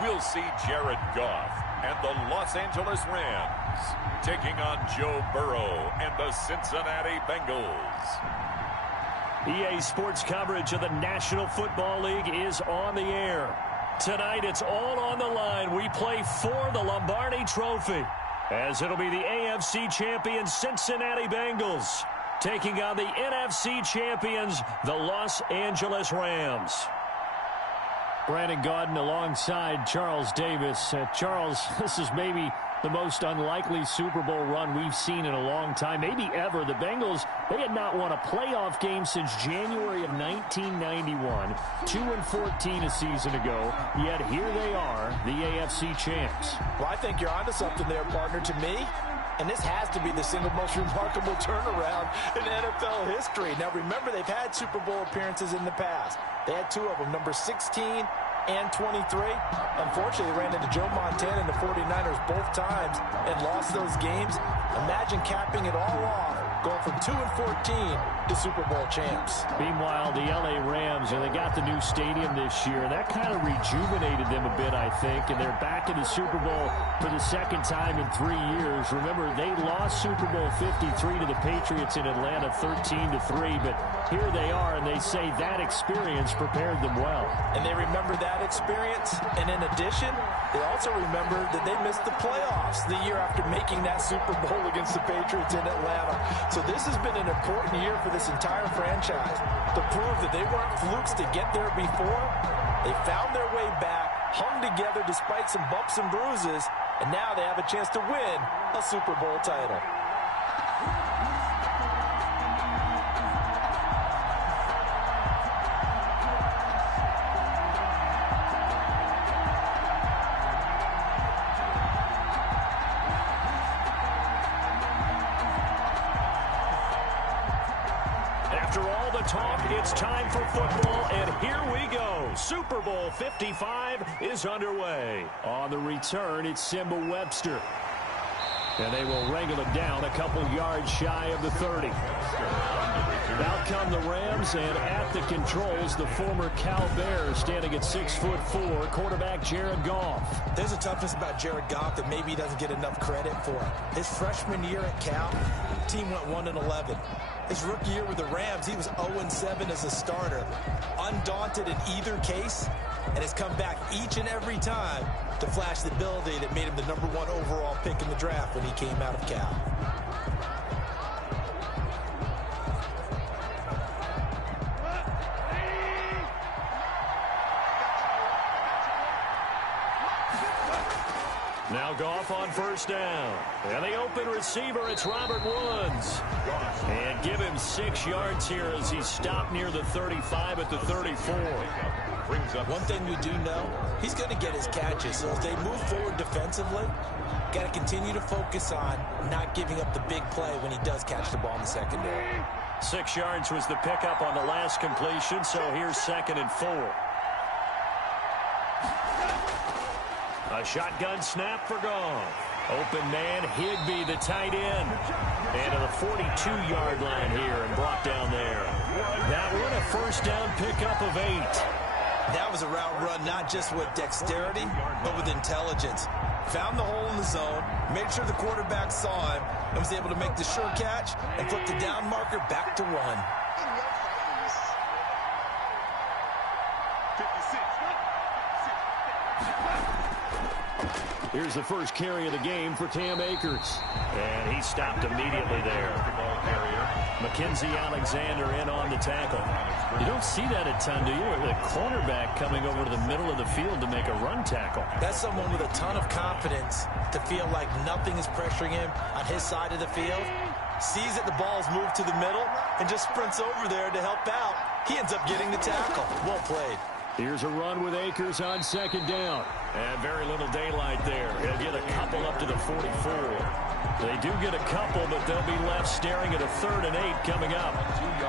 we'll see Jared Goff and the Los Angeles Rams taking on Joe Burrow and the Cincinnati Bengals. EA Sports coverage of the National Football League is on the air. Tonight, it's all on the line. We play for the Lombardi Trophy, as it'll be the AFC champion Cincinnati Bengals taking on the NFC champions, the Los Angeles Rams. Brandon Gaudin alongside Charles Davis. Charles, this is maybe the most unlikely Super Bowl run we've seen in a long time, maybe ever. The Bengals, they had not won a playoff game since January of 1991, 2-14 a season ago, yet here they are, the AFC champs. Well, I think you're onto something there, partner, to me. And this has to be the single most remarkable turnaround in NFL history. Now, remember, they've had Super Bowl appearances in the past. They had two of them, number 16 and 23. Unfortunately, they ran into Joe Montana and the 49ers both times and lost those games. Imagine capping it all off, going from 2-14 to Super Bowl champs. Meanwhile, the LA Rams, they got the new stadium this year. That kind of rejuvenated them a bit, I think, and they're back in the Super Bowl for the second time in 3 years. Remember, they lost Super Bowl 53 to the Patriots in Atlanta 13-3, but here they are, and they say that experience prepared them well. And they remember that experience, and in addition, they also remember that they missed the playoffs the year after making that Super Bowl against the Patriots in Atlanta. So this has been an important year for this entire franchise to prove that they weren't flukes to get there before. They found their way back, hung together despite some bumps and bruises, and now they have a chance to win a Super Bowl title. After all the talk, it's time for football, and here we go. Super Bowl 55 is underway. On the return, it's Simba Webster. And they will wrangle it down a couple yards shy of the 30. Out come the Rams, and at the controls, the former Cal Bear standing at 6'4", quarterback Jared Goff. There's a toughness about Jared Goff that maybe he doesn't get enough credit for. His freshman year at Cal, team went 1-11. His rookie year with the Rams, he was 0-7 as a starter. Undaunted in either case, and has come back each and every time to flash the ability that made him the #1 overall pick in the draft when he came out of Cal. Now Goff on first down. And the open receiver, it's Robert Woods. And give him 6 yards here as he's stopped near the 35 at the 34. One thing we do know, he's going to get his catches. So as they move forward defensively, got to continue to focus on not giving up the big play when he does catch the ball in the secondary. 6 yards was the pickup on the last completion, so here's 2nd and 4. A shotgun snap for Goff. Open man, Higbee, the tight end. And to the 42-yard line here and brought down there. That one, a first down pickup of 8. That was a route run not just with dexterity, but with intelligence. Found the hole in the zone, made sure the quarterback saw him, and was able to make the sure catch and flip the down marker back to 1. Here's the first carry of the game for Cam Akers. And he stopped immediately there. Mackenzie Alexander in on the tackle. You don't see that a ton, do you? The cornerback coming over to the middle of the field to make a run tackle. That's someone with a ton of confidence to feel like nothing is pressuring him on his side of the field. Sees that the ball is moved to the middle and just sprints over there to help out. He ends up getting the tackle. Well played. Here's a run with Akers on 2nd down. And very little daylight there. He'll get a couple up to the 44. They do get a couple, but they'll be left staring at a 3rd and 8 coming up.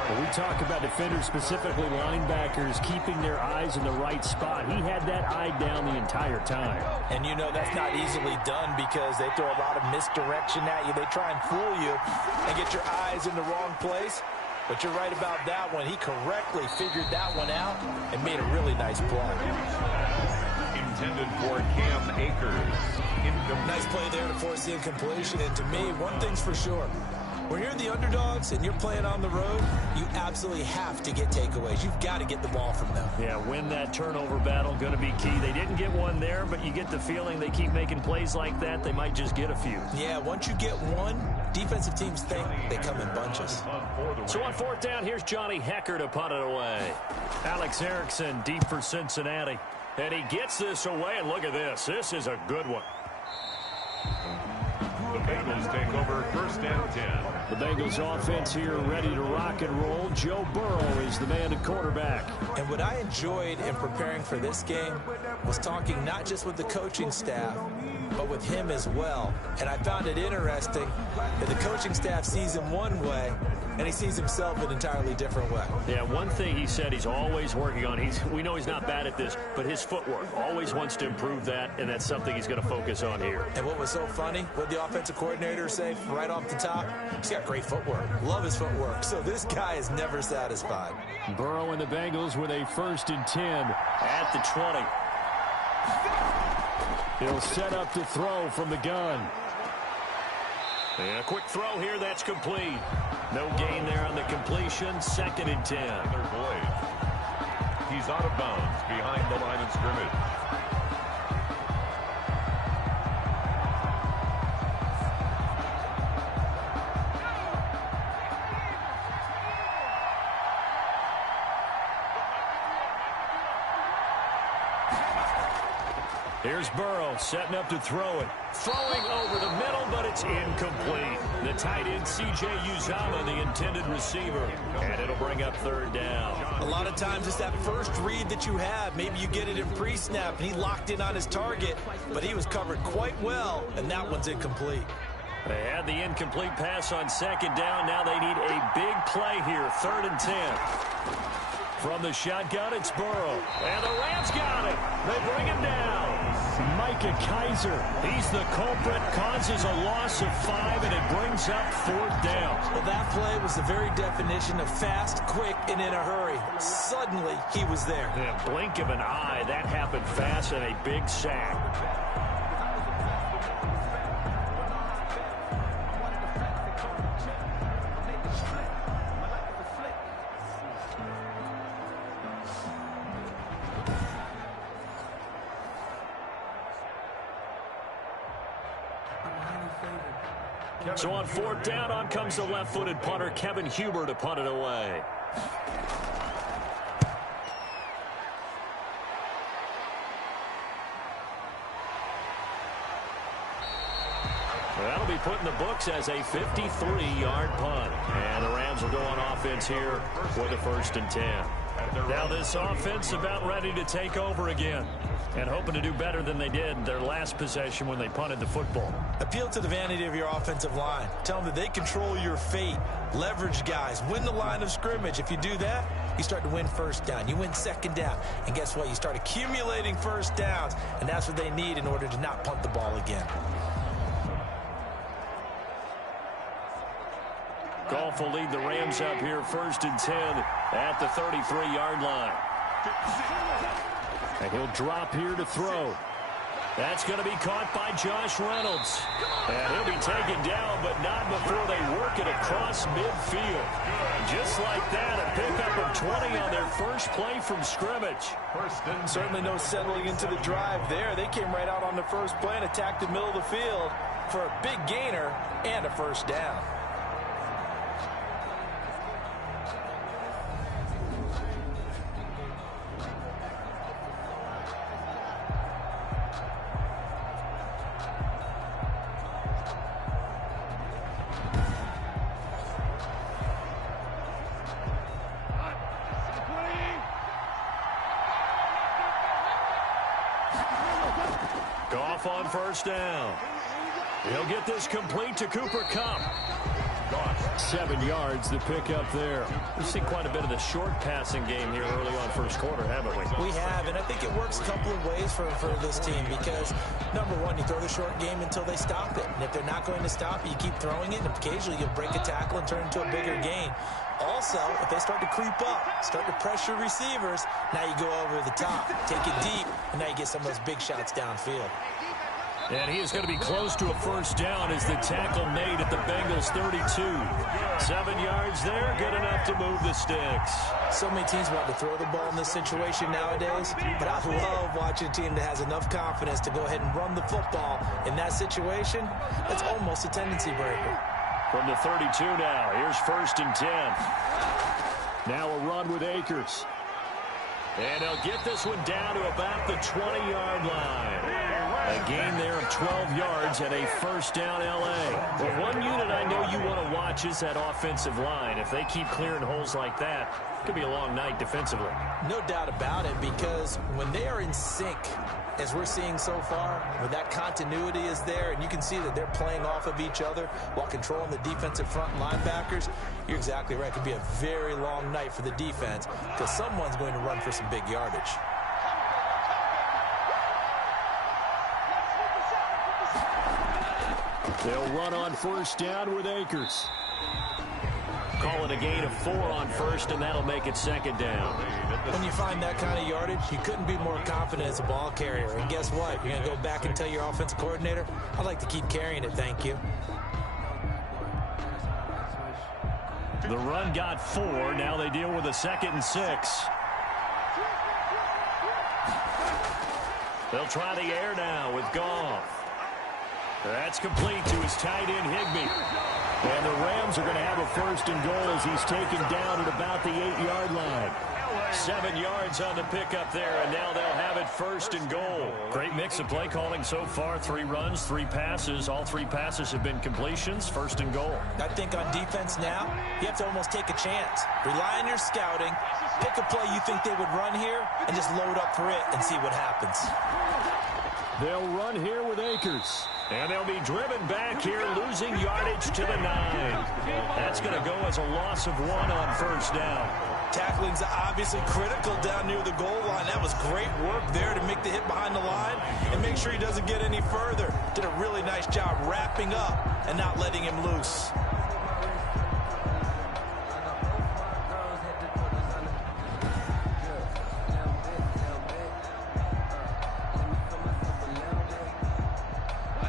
When we talk about defenders, specifically linebackers, keeping their eyes in the right spot, he had that eye down the entire time. And you know that's not easily done because they throw a lot of misdirection at you. They try and fool you and get your eyes in the wrong place. But you're right about that one. He correctly figured that one out and made a really nice play. intended for Cam Akers. Nice play there to force the incompletion. And to me, one thing's for sure. When you're the underdogs and you're playing on the road, you absolutely have to get takeaways. You've got to get the ball from them. Yeah, win that turnover battle, going to be key. They didn't get one there, but you get the feeling they keep making plays like that, they might just get a few. Yeah, once you get one, defensive teams think they come in bunches. So on fourth down, here's Johnny Hecker to punt it away. Alex Erickson deep for Cincinnati. And he gets this away, and look at this. This is a good one. The Bengals take over first and 10. The Bengals offense here ready to rock and roll. Joe Burrow is the man at quarterback. And what I enjoyed in preparing for this game was talking not just with the coaching staff, but with him as well. And I found it interesting that the coaching staff sees him one way, and he sees himself an entirely different way. Yeah, one thing he said he's always working on. We know he's not bad at this, but his footwork, always wants to improve that, and that's something he's going to focus on here. And what was so funny, what the offensive coordinator say right off the top, he's got great footwork. Love his footwork. So this guy is never satisfied. Burrow and the Bengals with a 1st and 10 at the 20. He'll set up to throw from the gun. And a quick throw here, that's complete. No gain there on the completion. 2nd and 10. He's out of bounds behind the line of scrimmage. Here's Burrow setting up to throw it. Throwing over the middle, but it's incomplete. The tight end, C.J. Uzomah, the intended receiver. And it'll bring up 3rd down. A lot of times it's that first read that you have. Maybe you get it in pre-snap, and he locked in on his target, but he was covered quite well, and that one's incomplete. They had the incomplete pass on 2nd down. Now they need a big play here. 3rd and 10. From the shotgun, it's Burrow. And the Rams got it. They bring him down. Micah Kiser. He's the culprit, causes a loss of 5, and it brings up 4th down. Well, that play was the very definition of fast, quick, and in a hurry. Suddenly, he was there. In a blink of an eye, that happened fast, and a big sack. So on 4th down, on comes the left-footed punter, Kevin Huber, to punt it away. That'll be put in the books as a 53-yard punt. And the Rams will go on offense here with a 1st and 10. Now this offense about ready to take over again, and hoping to do better than they did their last possession when they punted the football. Appeal to the vanity of your offensive line. Tell them that they control your fate. Leverage guys. Win the line of scrimmage. If you do that, you start to win 1st down. You win 2nd down. And guess what? You start accumulating 1st downs, and that's what they need in order to not punt the ball again. Goff will lead the Rams up here 1st and 10 at the 33-yard line. And he'll drop here to throw. That's going to be caught by Josh Reynolds. And he'll be taken down, but not before they work it across midfield. Just like that, a pickup of 20 on their first play from scrimmage. Certainly no settling into the drive there. They came right out on the first play and attacked the middle of the field for a big gainer and a 1st down. Goff on 1st down. He'll get this complete to Cooper Kupp. 7 yards, the pickup there. We've seen quite a bit of the short passing game here early on first quarter, haven't we? We have, and I think it works a couple of ways for this team because, number one, you throw the short game until they stop it. And if they're not going to stop it, you keep throwing it, and occasionally you'll break a tackle and turn it into a bigger gain. Also, if they start to creep up, start to pressure receivers, now you go over the top, take it deep, and now you get some of those big shots downfield. And he is going to be close to a first down as the tackle made at the Bengals 32. 7 yards there, good enough to move the sticks. So many teams want to throw the ball in this situation nowadays, but I love watching a team that has enough confidence to go ahead and run the football. In that situation, that's almost a tendency breaker. From the 32 now, here's 1st and 10. Now a run with Akers. And they'll get this one down to about the 20-yard line. A gain there of 12 yards and a first down L.A. Well, one unit I know you want to watch is that offensive line. If they keep clearing holes like that, it could be a long night defensively. No doubt about it, because when they are in sync, as we're seeing so far, when that continuity is there and you can see that they're playing off of each other while controlling the defensive front linebackers, you're exactly right. It could be a very long night for the defense because someone's going to run for some big yardage. They'll run on first down with Akers. Call it a gain of 4 on first, and that'll make it 2nd down. When you find that kind of yardage, you couldn't be more confident as a ball carrier. And guess what? You're going to go back and tell your offensive coordinator, I'd like to keep carrying it, thank you. The run got 4. Now they deal with a 2nd and 6. They'll try the air now with Goff. That's complete to his tight end, Higbee. And the Rams are going to have a 1st and goal as he's taken down at about the 8-yard line. 7 yards on the pickup there, and now they'll have it 1st and goal. Great mix of play calling so far. 3 runs, 3 passes. All 3 passes have been completions. 1st and goal. I think on defense now, you have to almost take a chance. Rely on your scouting. Pick a play you think they would run here, and just load up for it and see what happens. They'll run here with Akers. And they'll be driven back here, losing yardage to the 9. That's going to go as a loss of 1 on 1st down. Tackling's obviously critical down near the goal line. That was great work there to make the hit behind the line and make sure he doesn't get any further. Did a really nice job wrapping up and not letting him loose.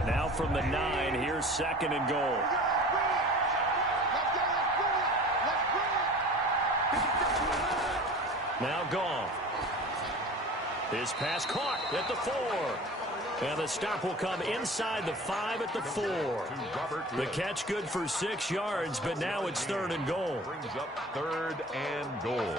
Now from the 9, here's 2nd and goal. Now Goff. His pass caught at the 4. And the stop will come inside the 5 at the 4. The catch good for 6 yards, but now it's 3rd and goal. Brings up 3rd and goal.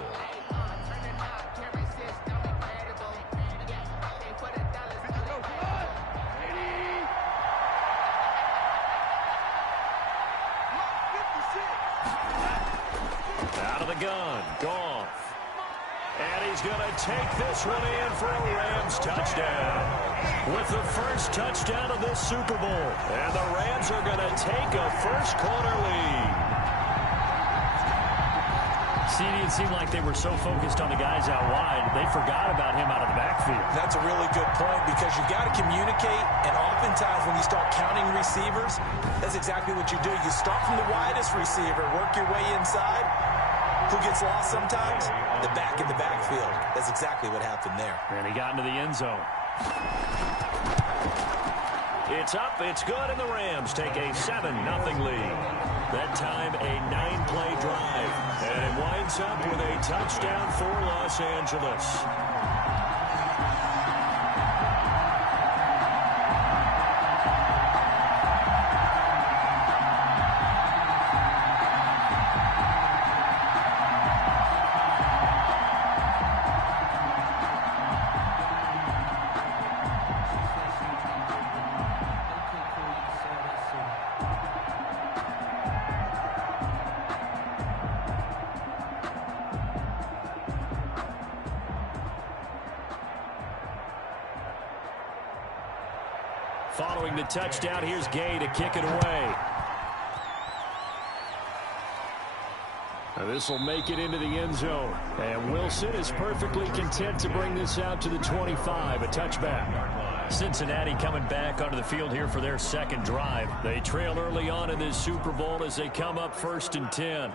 Out of the gun, Goff. And he's going to take this one in for a Rams touchdown. With the first touchdown of this Super Bowl. And the Rams are going to take a first quarter lead. See, it seemed like they were so focused on the guys out wide, they forgot about him out of the backfield. That's a really good point because you got to communicate, and oftentimes when you start counting receivers, that's exactly what you do. You start from the widest receiver, work your way inside. Who gets lost sometimes? The back in the backfield. That's exactly what happened there. And he got into the end zone. It's up, it's good, and the Rams take a 7-0 lead. That time a 9-play drive. And it winds up with a touchdown for Los Angeles. Following the touchdown, here's Gay to kick it away. This will make it into the end zone. And Wilson is perfectly content to bring this out to the 25, a touchback. Cincinnati coming back onto the field here for their second drive. They trail early on in this Super Bowl as they come up 1st and 10.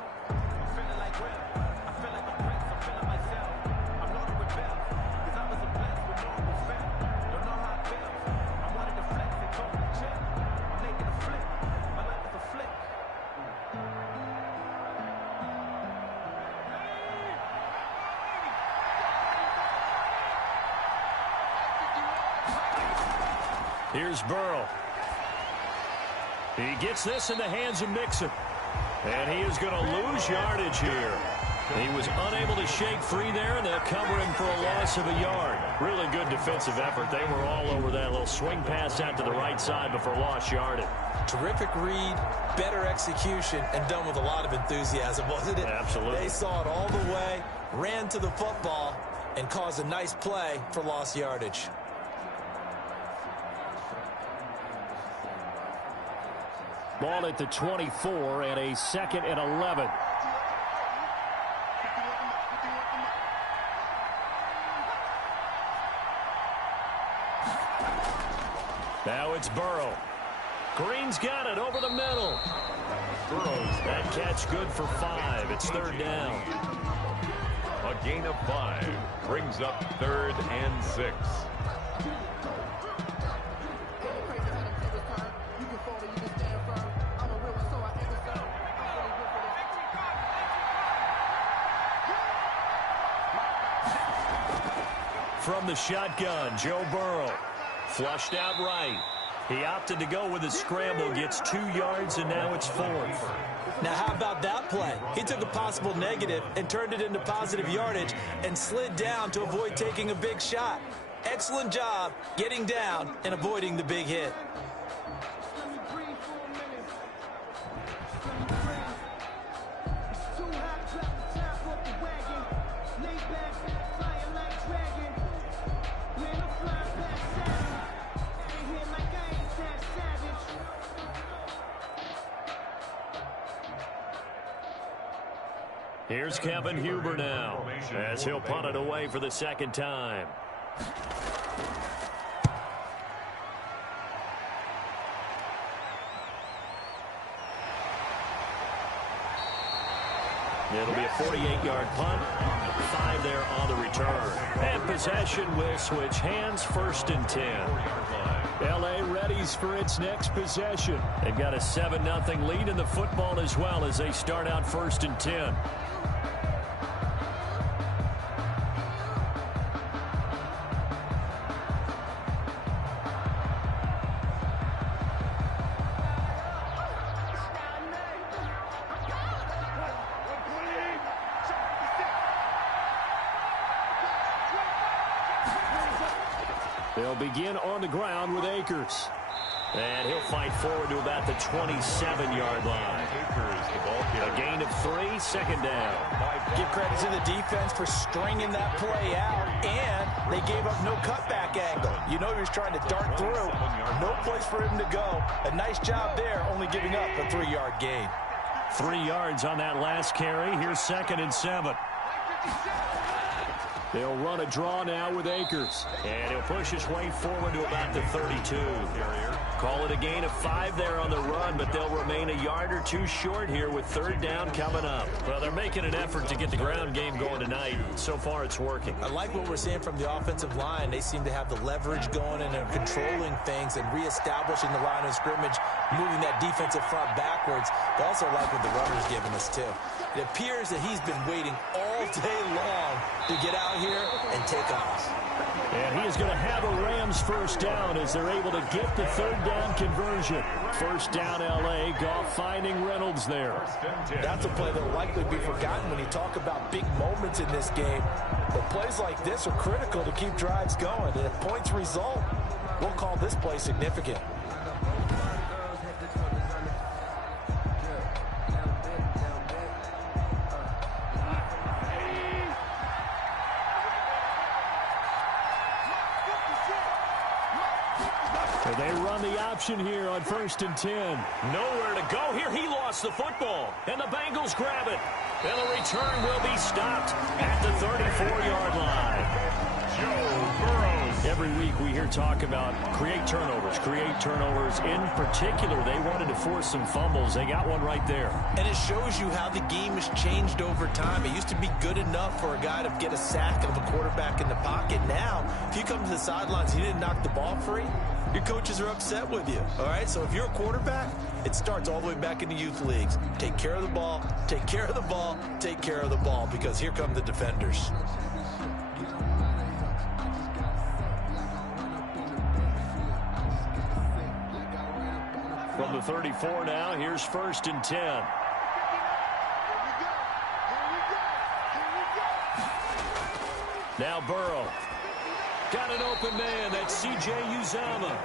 Here's Burrow. He gets this in the hands of Mixon. And he is going to lose yardage here. He was unable to shake free there, and they'll cover him for a loss of a yard. Really good defensive effort. They were all over that little swing pass out to the right side before lost yardage. Terrific read, better execution, and done with a lot of enthusiasm, wasn't it? Absolutely. They saw it all the way, ran to the football, and caused a nice play for lost yardage. Ball at the 24 and a 2nd and 11. Now it's Burrow. Green's got it over the middle. That catch good for 5. It's 3rd down. A gain of 5 brings up 3rd and 6. From the shotgun, Joe Burrow. Flushed out right. He opted to go with a scramble, gets 2 yards, and now it's 4th. Now, how about that play? He took a possible negative and turned it into positive yardage and slid down to avoid taking a big shot. Excellent job getting down and avoiding the big hit. Here's Kevin Huber now, as he'll punt it away for the 2nd time. It'll be a 48-yard punt, 5 there on the return. And possession will switch hands, 1st and 10. L.A. readies for its next possession. They've got a 7-0 lead in the football as well as they start out 1st and 10. They'll begin on the ground with Akers. And he'll fight forward to about the 27-yard line. A gain of 3, 2nd down. Give credit to the defense for stringing that play out, and they gave up no cutback angle. You know he was trying to dart through. No place for him to go. A nice job there, only giving up a 3-yard gain. 3 yards on that last carry. Here's 2nd and 7. They'll run a draw now with Akers. And he'll push his way forward to about the 32. Call it a gain of 5 there on the run, but they'll remain a yard or 2 short here with 3rd down coming up. Well, they're making an effort to get the ground game going tonight. So far, it's working. I like what we're seeing from the offensive line. They seem to have the leverage going and are controlling things and reestablishing the line of scrimmage, moving that defensive front backwards. They also like what the runner's giving us, too. It appears that he's been waiting all day long to get out here and take off. And he is going to have a Rams 1st down as they're able to get the 3rd down conversion. 1st down, L.A. Goff finding Reynolds there. That's a play that will likely be forgotten when you talk about big moments in this game. But plays like this are critical to keep drives going. And if points result, we'll call this play significant. They run the option here on 1st and 10. Nowhere to go here. He lost the football, and the Bengals grab it. And the return will be stopped at the 34-yard line. Joe Burrow. Every week we hear talk about create turnovers. In particular, they wanted to force some fumbles. They got one right there. And it shows you how the game has changed over time. It used to be good enough for a guy to get a sack of a quarterback in the pocket. Now, if you come to the sidelines and you didn't knock the ball free, your coaches are upset with you. All right, so if you're a quarterback, it starts all the way back in the youth leagues. Take care of the ball, take care of the ball, take care of the ball, because here come the defenders. From the 34 now, here's 1st and 10. Now Burrow. Got an open man. That's C.J. Uzomah.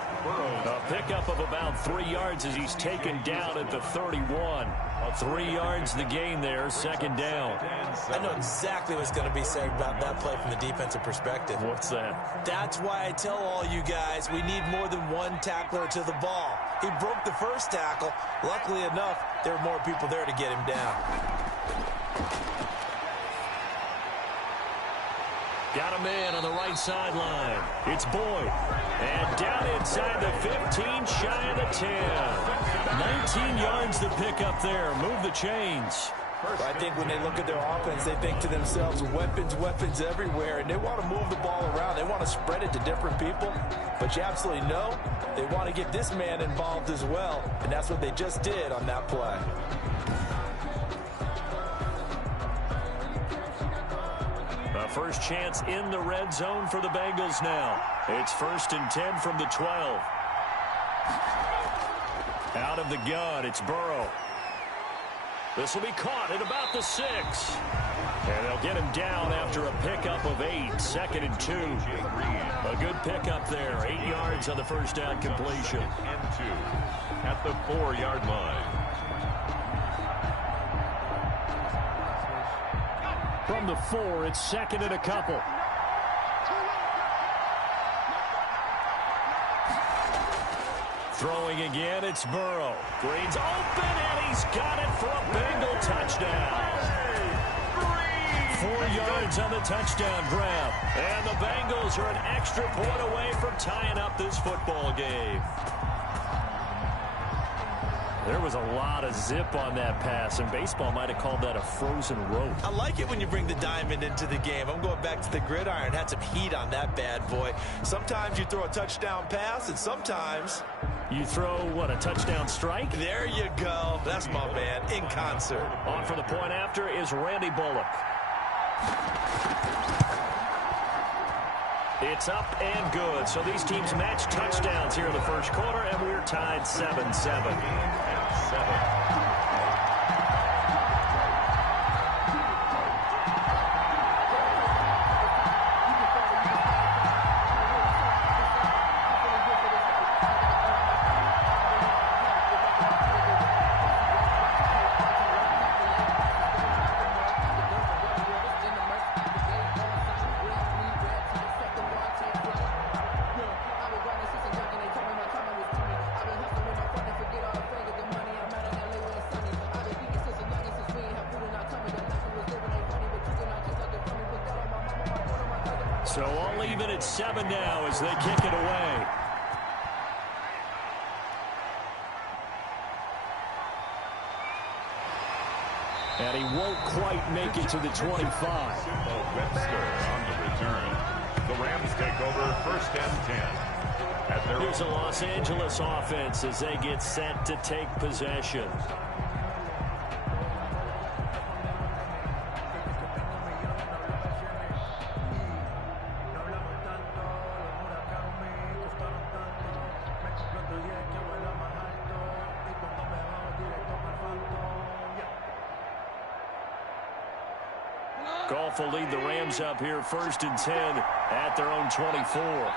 A pickup of about 3 yards as he's taken down at the 31. 3 yards the gain there, 2nd down. I know exactly what's going to be said about that play from the defensive perspective. What's that? That's why I tell all you guys we need more than one tackler to the ball. He broke the first tackle. Luckily enough, there were more people there to get him down. Got a man on the right sideline. It's Boyd. And down inside the 15, shy of the 10. 19 yards to pick up there. Move the chains. I think when they look at their offense, they think to themselves, weapons everywhere, and they want to move the ball around. They want to spread it to different people. But you absolutely know they want to get this man involved as well, and that's what they just did on that play. First chance in the red zone for the Bengals now. It's 1st and 10 from the 12. Out of the gun, it's Burrow. This will be caught at about the 6. And they'll get him down after a pickup of 8. 2nd and 2. A good pickup there. 8 yards on the first down completion. And 2 at the 4-yard line. From the 4, it's 2nd and a couple. Throwing again, it's Burrow. Green's open, and he's got it for a Bengal touchdown. 4 yards on the touchdown grab. And the Bengals are an extra point away from tying up this football game. There was a lot of zip on that pass, and baseball might have called that a frozen rope. I like it when you bring the diamond into the game. I'm going back to the gridiron. Had some heat on that bad boy. Sometimes you throw a touchdown pass, and sometimes you throw, what, a touchdown strike? There you go. That's my man, in concert. On for the point after is Randy Bullock. It's up and good. So these teams match touchdowns here in the first quarter, and we're tied 7-7. So all even at 7 now as they kick it away. And he won't quite make it to the 25. Webster on the return. The Rams take over 1st and 10. Here's a Los Angeles offense as they get set to take possession. Goff will lead the Rams up here 1st and 10 at their own 24.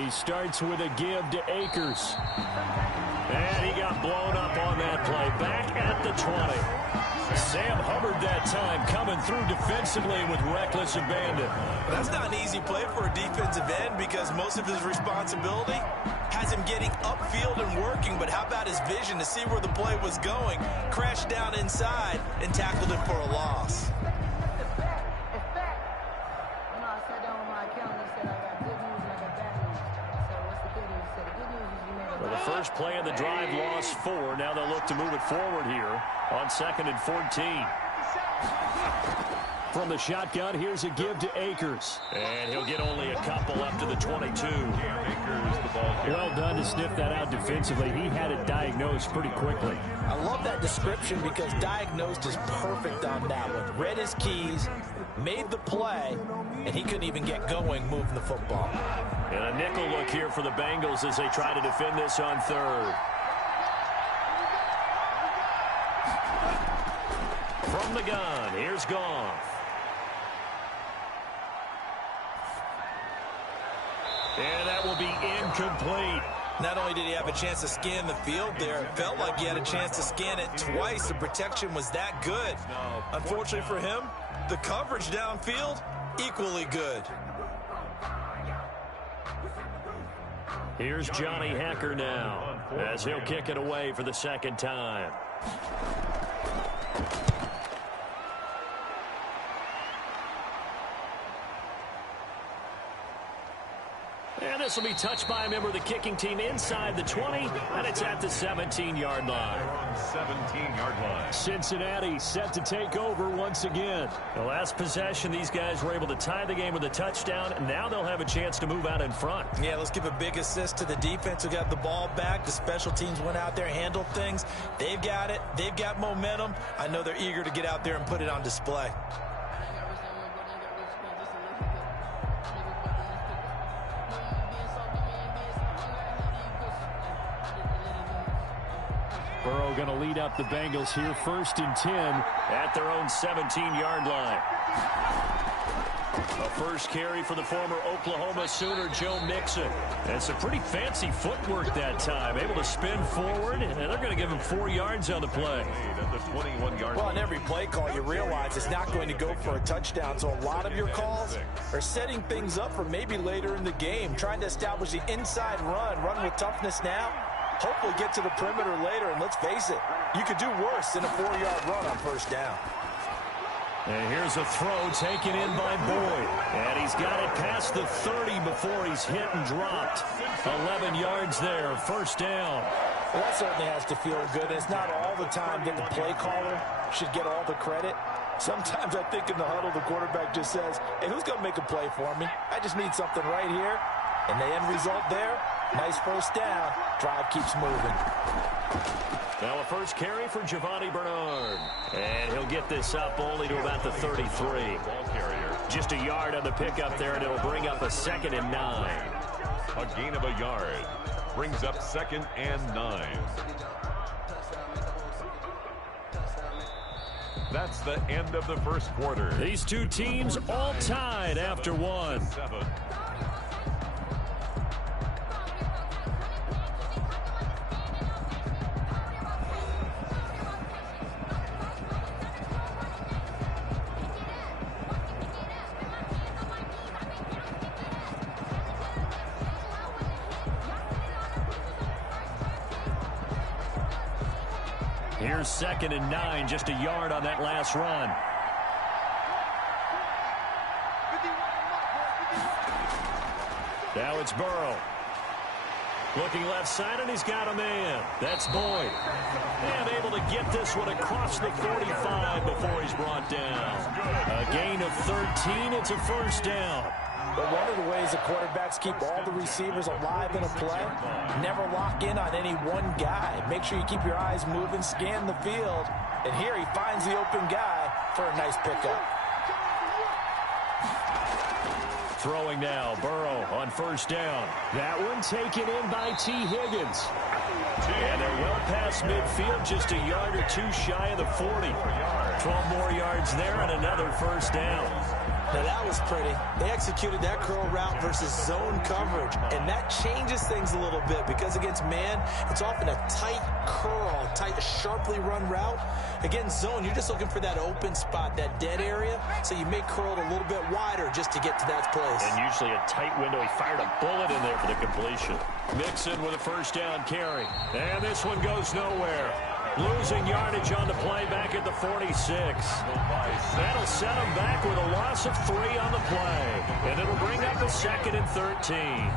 He starts with a give to Akers. And he got blown up on that play. Back at the 20. Sam Hubbard that time coming through defensively with reckless abandon. That's not an easy play for a defensive end because most of his responsibility has him getting upfield and working, but how about his vision to see where the play was going, crashed down inside, and tackled it for a loss. Well, the first play of the drive lost 4. Now they'll look to move it forward here on 2nd and 14. From the shotgun, here's a give to Akers. And he'll get only a couple up to the 22. Well done to sniff that out defensively. He had it diagnosed pretty quickly. I love that description because diagnosed is perfect on that one. Read his keys, made the play, and he couldn't even get going moving the football. And a nickel look here for the Bengals as they try to defend this on 3rd. From the gun, here's Goff. And that will be incomplete. Not only did he have a chance to scan the field there, it felt like he had a chance to scan it twice. The protection was that good. Unfortunately for him, the coverage downfield, equally good. Here's Johnny Hacker now as he'll kick it away for the 2nd time. And this will be touched by a member of the kicking team inside the 20, and it's at the 17-yard line. 17-yard line. Cincinnati set to take over once again. The last possession, these guys were able to tie the game with a touchdown, and now they'll have a chance to move out in front. Yeah, let's give a big assist to the defense who got the ball back. The special teams went out there, handled things. They've got it. They've got momentum. I know they're eager to get out there and put it on display. Burrow going to lead up the Bengals here, 1st and 10 at their own 17-yard line. A first carry for the former Oklahoma Sooner, Joe Mixon. And some pretty fancy footwork that time. Able to spin forward, and they're going to give him 4 yards on the play. Well, on every play call, you realize it's not going to go for a touchdown. So a lot of your calls are setting things up for maybe later in the game, trying to establish the inside run with toughness now. Hopefully get to the perimeter later, and let's face it, you could do worse than a 4-yard run on 1st down. And here's a throw taken in by Boyd. And he's got it past the 30 before he's hit and dropped. 11 yards there, 1st down. Well, that certainly has to feel good. It's not all the time that the play caller should get all the credit. Sometimes I think in the huddle, the quarterback just says, hey, who's going to make a play for me? I just need something right here. And the end result there, nice 1st down. Drive keeps moving. Now a first carry for Giovanni Bernard. And he'll get this up only to about the 33. Just a yard on the pickup there, and it'll bring up a 2nd and 9. A gain of a yard brings up 2nd and 9. That's the end of the 1st quarter. These two teams all tied after 1. Here's 2nd and 9, just a yard on that last run. Now it's Burrow. Looking left side, and he's got a man. That's Boyd. And able to get this one across the 45 before he's brought down. A gain of 13, it's a 1st down. But one of the ways the quarterbacks keep all the receivers alive in a play, never lock in on any one guy. Make sure you keep your eyes moving, scan the field. And here he finds the open guy for a nice pickup. Throwing now, Burrow on 1st down. That one taken in by T. Higgins. And they're well past midfield, just a yard or 2 shy of the 40. 12 more yards there and another 1st down. Now that was pretty. They executed that curl route versus zone coverage, and that changes things a little bit because against man, it's often a tight curl, tight, sharply run route. Against zone, you're just looking for that open spot, that dead area, so you may curl it a little bit wider just to get to that place. And usually a tight window. He fired a bullet in there for the completion. Mixon with a first down carry. And this one goes nowhere. Losing yardage on the play back at the 46. That'll set him back with a loss of 3 on the play. And it'll bring up a 2nd and 13.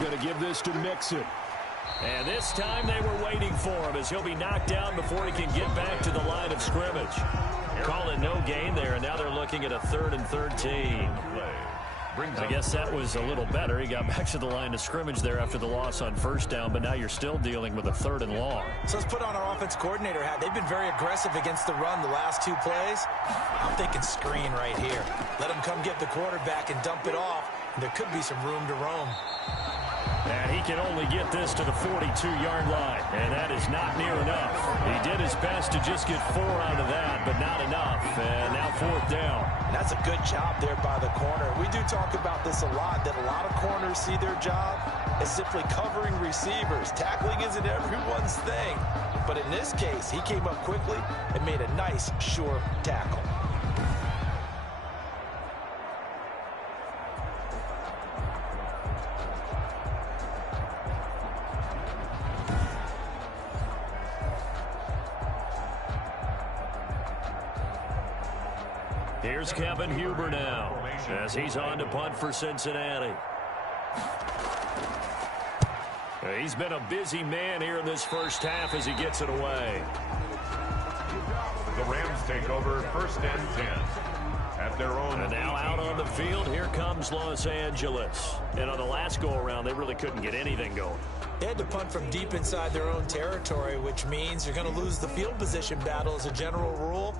Going to give this to Mixon. And this time they were waiting for him as he'll be knocked down before he can get back to the line of scrimmage. Call it no gain there, and now they're looking at a 3rd and 13. I guess that was a little better. He got back to the line of scrimmage there after the loss on first down, but now you're still dealing with a 3rd and long. So let's put on our offense coordinator hat. They've been very aggressive against the run the last 2 plays. I'm thinking screen right here. Let him come get the quarterback and dump it off, and there could be some room to roam. And he can only get this to the 42-yard line, and that is not near enough. He did his best to just get 4 out of that, but not enough. And now 4th down. That's a good job there by the corner. We do talk about this a lot, that a lot of corners see their job as simply covering receivers. Tackling isn't everyone's thing. But in this case, he came up quickly and made a nice, sure tackle. Here's Kevin Huber now as he's on to punt for Cincinnati. He's been a busy man here in this first half as he gets it away. The Rams take over 1st and 10 at their own. And now out on the field, here comes Los Angeles. And on the last go-around, they really couldn't get anything going. They had to punt from deep inside their own territory, which means you're going to lose the field position battle as a general rule.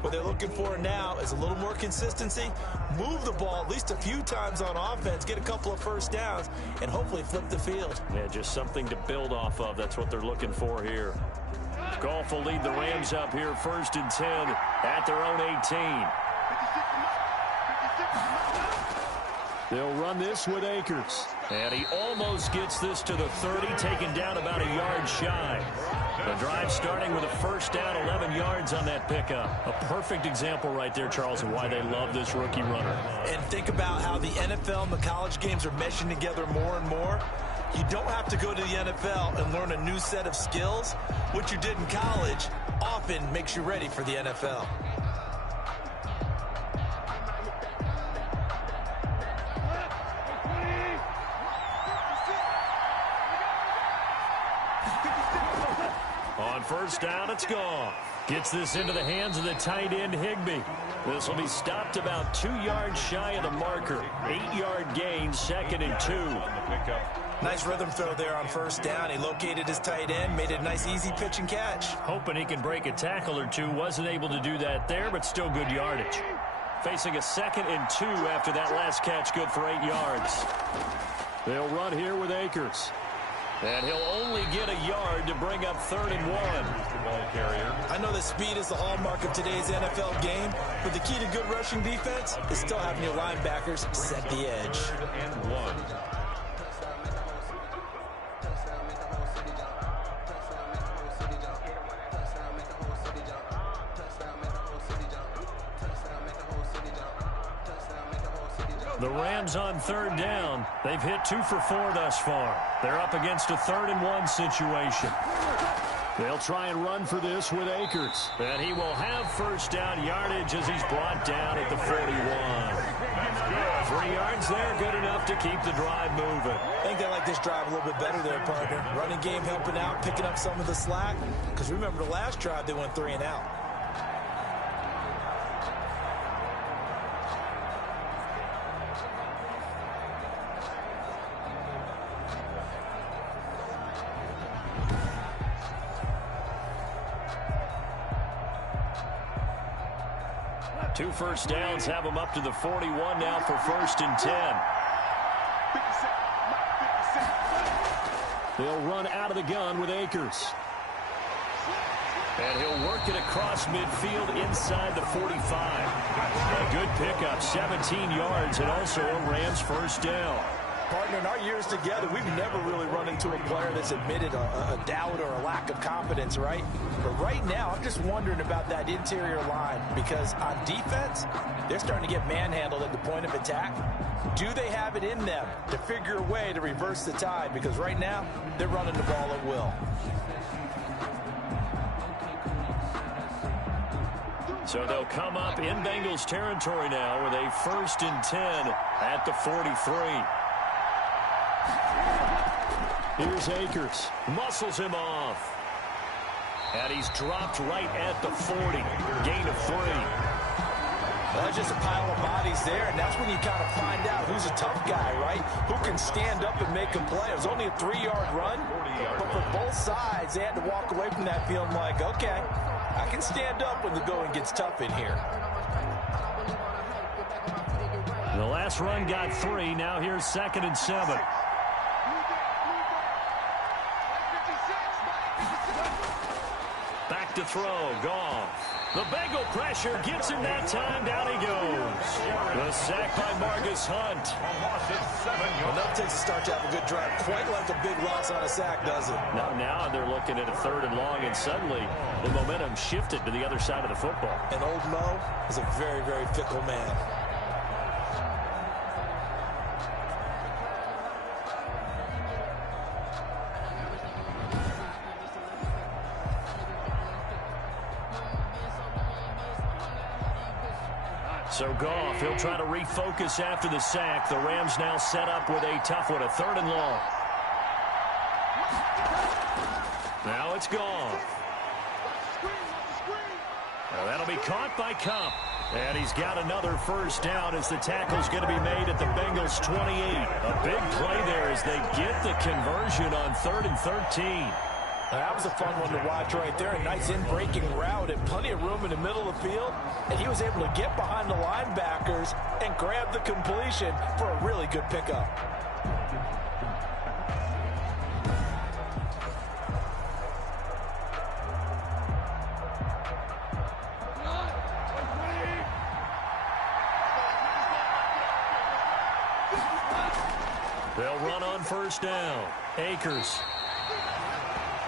What they're looking for now is a little more consistency, move the ball at least a few times on offense, get a couple of first downs, and hopefully flip the field. Yeah, just something to build off of. That's what they're looking for here. Goff will lead the Rams up here 1st and 10 at their own 18. They'll run this with Akers. And he almost gets this to the 30, taken down about a yard shy. The drive starting with a first down, 11 yards on that pickup. A perfect example right there, Charles, of why they love this rookie runner. And think about how the NFL and the college games are meshing together more and more. You don't have to go to the NFL and learn a new set of skills. What you did in college often makes you ready for the NFL. On first down, it's gone. Gets this into the hands of the tight end, Higbee. This will be stopped about 2 yards shy of the marker. 8-yard gain, 2nd and 2. Nice rhythm throw there on first down. He located his tight end, made it a nice, easy pitch and catch. Hoping he can break a tackle or two. Wasn't able to do that there, but still good yardage. Facing a 2nd and 2 after that last catch, good for 8 yards. They'll run here with Akers. And he'll only get a yard to bring up 3rd and 1. I know that speed is the hallmark of today's NFL game, but the key to good rushing defense is still having your linebackers set the edge. 3rd and 1. The Rams on 3rd down. They've hit 2 for 4 thus far. They're up against a 3rd and 1 situation. They'll try and run for this with Akers. And he will have first down yardage as he's brought down at the 41. 3 yards there, good enough to keep the drive moving. I think they like this drive a little bit better there, partner. Running game helping out, picking up some of the slack. Because remember the last drive, they went 3 and out. 2 first downs have them up to the 41 now for 1st and 10. They'll run out of the gun with Akers. And he'll work it across midfield inside the 45. A good pickup, 17 yards, and also a Rams first down. Partner, in our years together, we've never really run into a player that's admitted a doubt or a lack of confidence, right? But right now, I'm just wondering about that interior line because on defense, they're starting to get manhandled at the point of attack. Do they have it in them to figure a way to reverse the tide? Because right now, they're running the ball at will. So they'll come up in Bengals territory now with a 1st and 10 at the 43. Here's Akers. Muscles him off. And he's dropped right at the 40. Gain of 3. Well, there's just a pile of bodies there, and that's when you kind of find out who's a tough guy, right? Who can stand up and make a play. It was only a 3-yard run, but for both sides, they had to walk away from that feeling like, okay, I can stand up when the going gets tough in here. The last run got 3. Now here's 2nd and 7. Back to throw. Goff. The Bengal pressure gets him that time. Down he goes. The sack by Marcus Hunt. Well, that takes a start to have a good drive. Quite like a big loss on a sack, does it? Now they're looking at a 3rd and long, and suddenly the momentum shifted to the other side of the football. And old Mo is a very, very fickle man. So Goff, he'll try to refocus after the sack. The Rams now set up with a tough one, a 3rd and long. Now it's Goff. Now that'll be caught by Cup. And he's got another first down as the tackle's going to be made at the Bengals 28. A big play there as they get the conversion on 3rd and 13. That was a fun one to watch right there. A nice in-breaking route and plenty of room in the middle of the field. And he was able to get behind the linebackers and grab the completion for a really good pickup. They'll run on first down. Akers.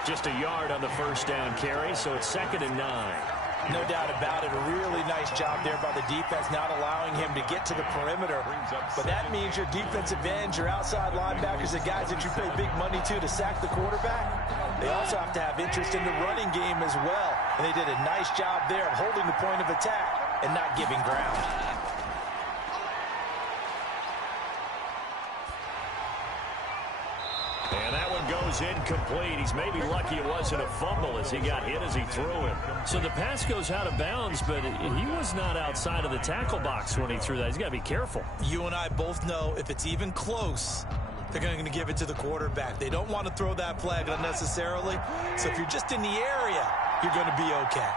Just a yard on the first down carry, so it's 2nd and 9. No doubt about it. A really nice job there by the defense, not allowing him to get to the perimeter. But that means your defensive ends, your outside linebackers, the guys that you pay big money to sack the quarterback, they also have to have interest in the running game as well. And they did a nice job there of holding the point of attack and not giving ground. And that one goes incomplete. He's maybe lucky it wasn't a fumble as he got hit as he threw it. So the pass goes out of bounds, but he was not outside of the tackle box when he threw that. He's got to be careful. You and I both know if it's even close, they're going to give it to the quarterback. They don't want to throw that flag unnecessarily. So if you're just in the area, you're going to be okay.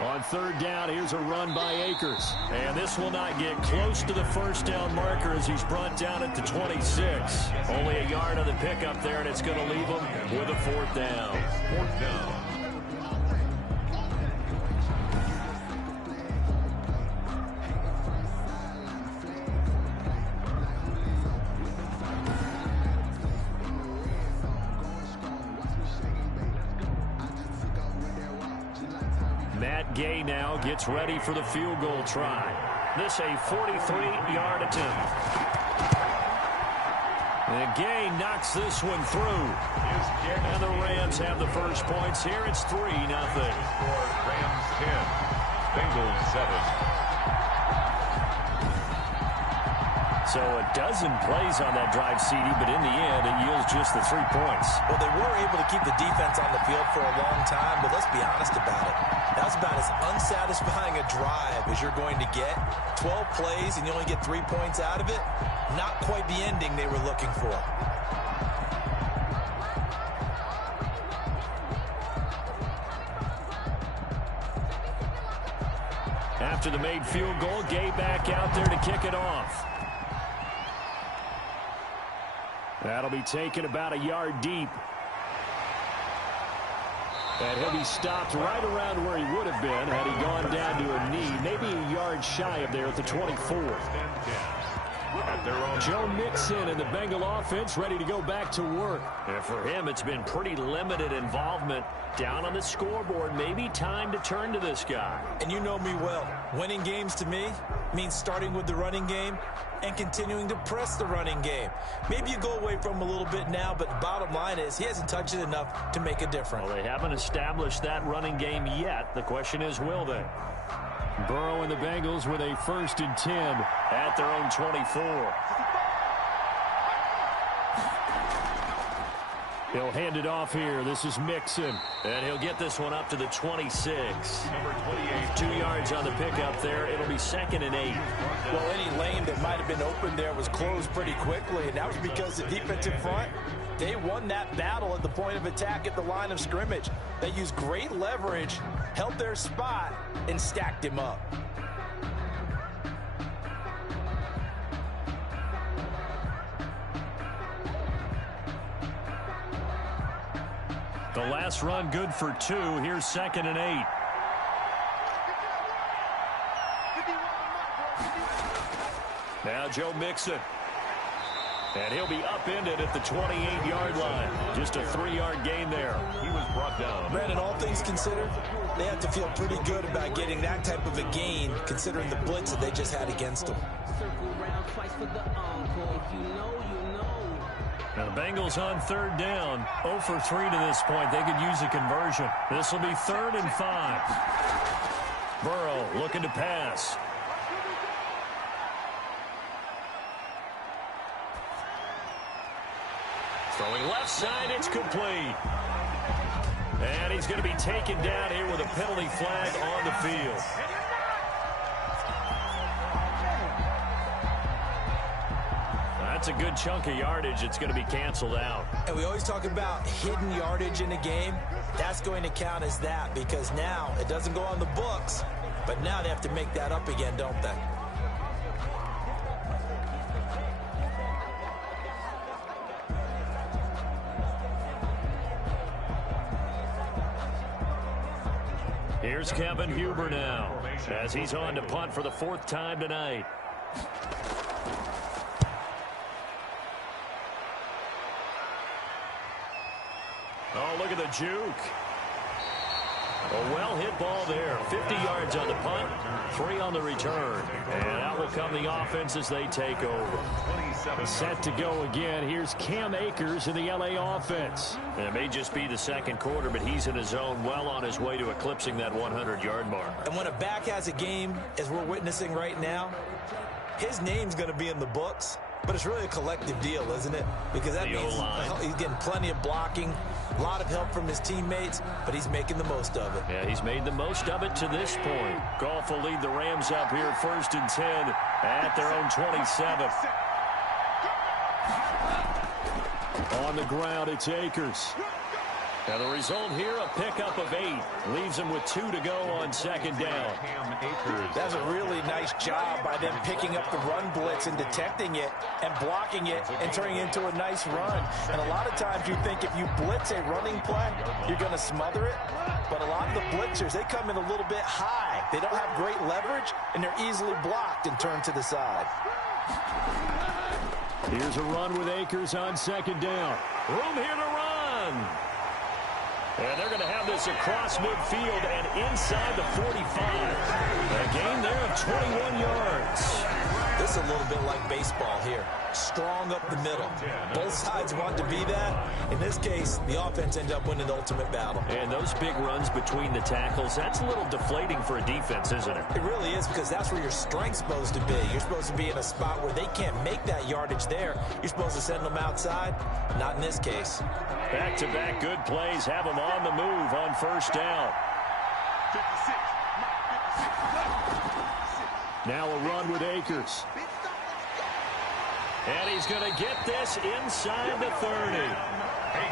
On 3rd down, here's a run by Akers. And this will not get close to the first down marker as he's brought down at the 26. Only a yard on the pickup there, and it's going to leave him with a 4th down. 4th down. Gay now gets ready for the field goal try. This a 43-yard attempt. And Gay knocks this one through. And the Rams have the first points here. It's 3-0. Rams 10, Bengals 7. So a dozen plays on that drive, CD, but in the end, it yields just the 3 points. Well, they were able to keep the defense on the field for a long time, but let's be honest about it. That was about as unsatisfying a drive as you're going to get. 12 plays and you only get 3 points out of it. Not quite the ending they were looking for. After the made field goal, Gay back out there to kick it off. That'll be taken about a yard deep. And he'll be stopped right around where he would have been had he gone down to a knee, maybe a yard shy of there at the 24. Joe Mixon and the Bengal offense ready to go back to work. And for him, it's been pretty limited involvement down on the scoreboard. Maybe time to turn to this guy. And you know me well. Winning games to me means starting with the running game and continuing to press the running game. Maybe you go away from him a little bit now, but the bottom line is he hasn't touched it enough to make a difference. Well, they haven't established that running game yet. The question is, will they? Burrow and the Bengals with a 1st and 10 at their own 24. He'll hand it off here. This is Mixon. And he'll get this one up to the 26. Number 28. 2 yards on the pickup there. It'll be 2nd and 8. Well, any lane that might have been open there was closed pretty quickly, and that was because the defensive front, they won that battle at the point of attack at the line of scrimmage. They used great leverage, held their spot, and stacked him up. The last run good for 2. Here's 2nd and 8. Now Joe Mixon. And he'll be upended at the 28-yard line. Just a 3-yard gain there. He was brought down. Brandon, all things considered, they have to feel pretty good about getting that type of a gain, considering the blitz that they just had against them. Now the Bengals on 3rd down. 0 for 3 to this point. They could use a conversion. This will be 3rd and 5. Burrow looking to pass. Throwing left side, it's complete. And he's going to be taken down here with a penalty flag on the field. That's a good chunk of yardage. It's going to be canceled out. And we always talk about hidden yardage in a game. That's going to count as that because now it doesn't go on the books, but now they have to make that up again, don't they? Here's Kevin Huber now as he's on to punt for the 4th time tonight. Oh, look at the juke. A well-hit ball there. 50 yards on the punt, 3 on the return. And out will come the offense as they take over. Set to go again. Here's Cam Akers in the LA offense. And it may just be the 2nd quarter, but he's in his zone, well on his way to eclipsing that 100-yard mark. And when a back has a game, as we're witnessing right now, his name's going to be in the books. But it's really a collective deal, isn't it? Because that means he's getting plenty of blocking, a lot of help from his teammates, but he's making the most of it. Yeah, he's made the most of it to this point. Goff will lead the Rams up here 1st and 10 at their own 27. On the ground, it's Akers. Now the result here, a pickup of 8. Leaves him with 2 to go on 2nd down. That's a really nice job by them picking up the run blitz and detecting it and blocking it and turning it into a nice run. And a lot of times you think if you blitz a running play, you're going to smother it. But a lot of the blitzers, they come in a little bit high. They don't have great leverage, and they're easily blocked and turned to the side. Here's a run with Akers on 2nd down. Room here to run. And they're going to have this across midfield and inside the 45. A gain there of 21 yards. This is a little bit like baseball here. Strong up the middle. Both sides want to be that. In this case, the offense ends up winning the ultimate battle. And those big runs between the tackles, that's a little deflating for a defense, isn't it? It really is, because that's where your strength's supposed to be. You're supposed to be in a spot where they can't make that yardage there. You're supposed to send them outside. Not in this case. Back-to-back good plays have them on the move on 1st down. Now a run with Akers. And he's going to get this inside the 30.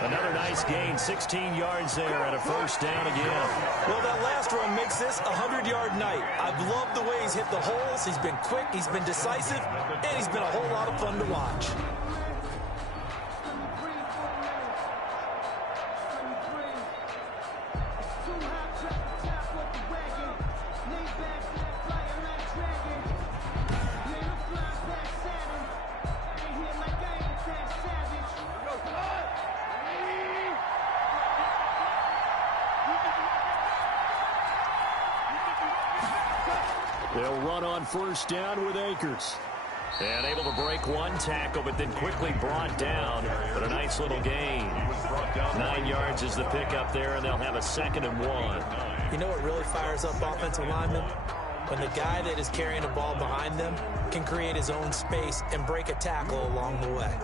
Another nice gain, 16 yards there and a first down again. Well, that last run makes this a 100-yard night. I've loved the way he's hit the holes. He's been quick, he's been decisive, and he's been a whole lot of fun to watch. They'll run on first down with Akers. And able to break one tackle, but then quickly brought down. But a nice little gain. 9 yards is the pickup there, and they'll have a 2nd and 1. You know what really fires up offensive linemen? When the guy that is carrying the ball behind them can create his own space and break a tackle along the way.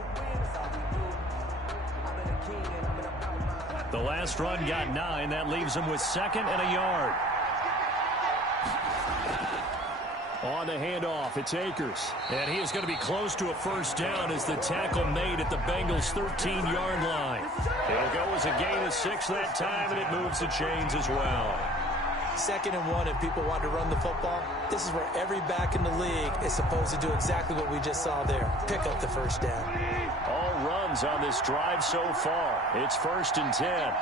The last run got 9. That leaves him with 2nd and a yard. On the handoff, it's Akers. And he is going to be close to a first down as the tackle made at the Bengals' 13-yard line. It'll go as a gain of 6 that time, and it moves the chains as well. 2nd and 1, and people want to run the football. This is where every back in the league is supposed to do exactly what we just saw there. Pick up the first down. All runs on this drive so far. It's 1st and 10.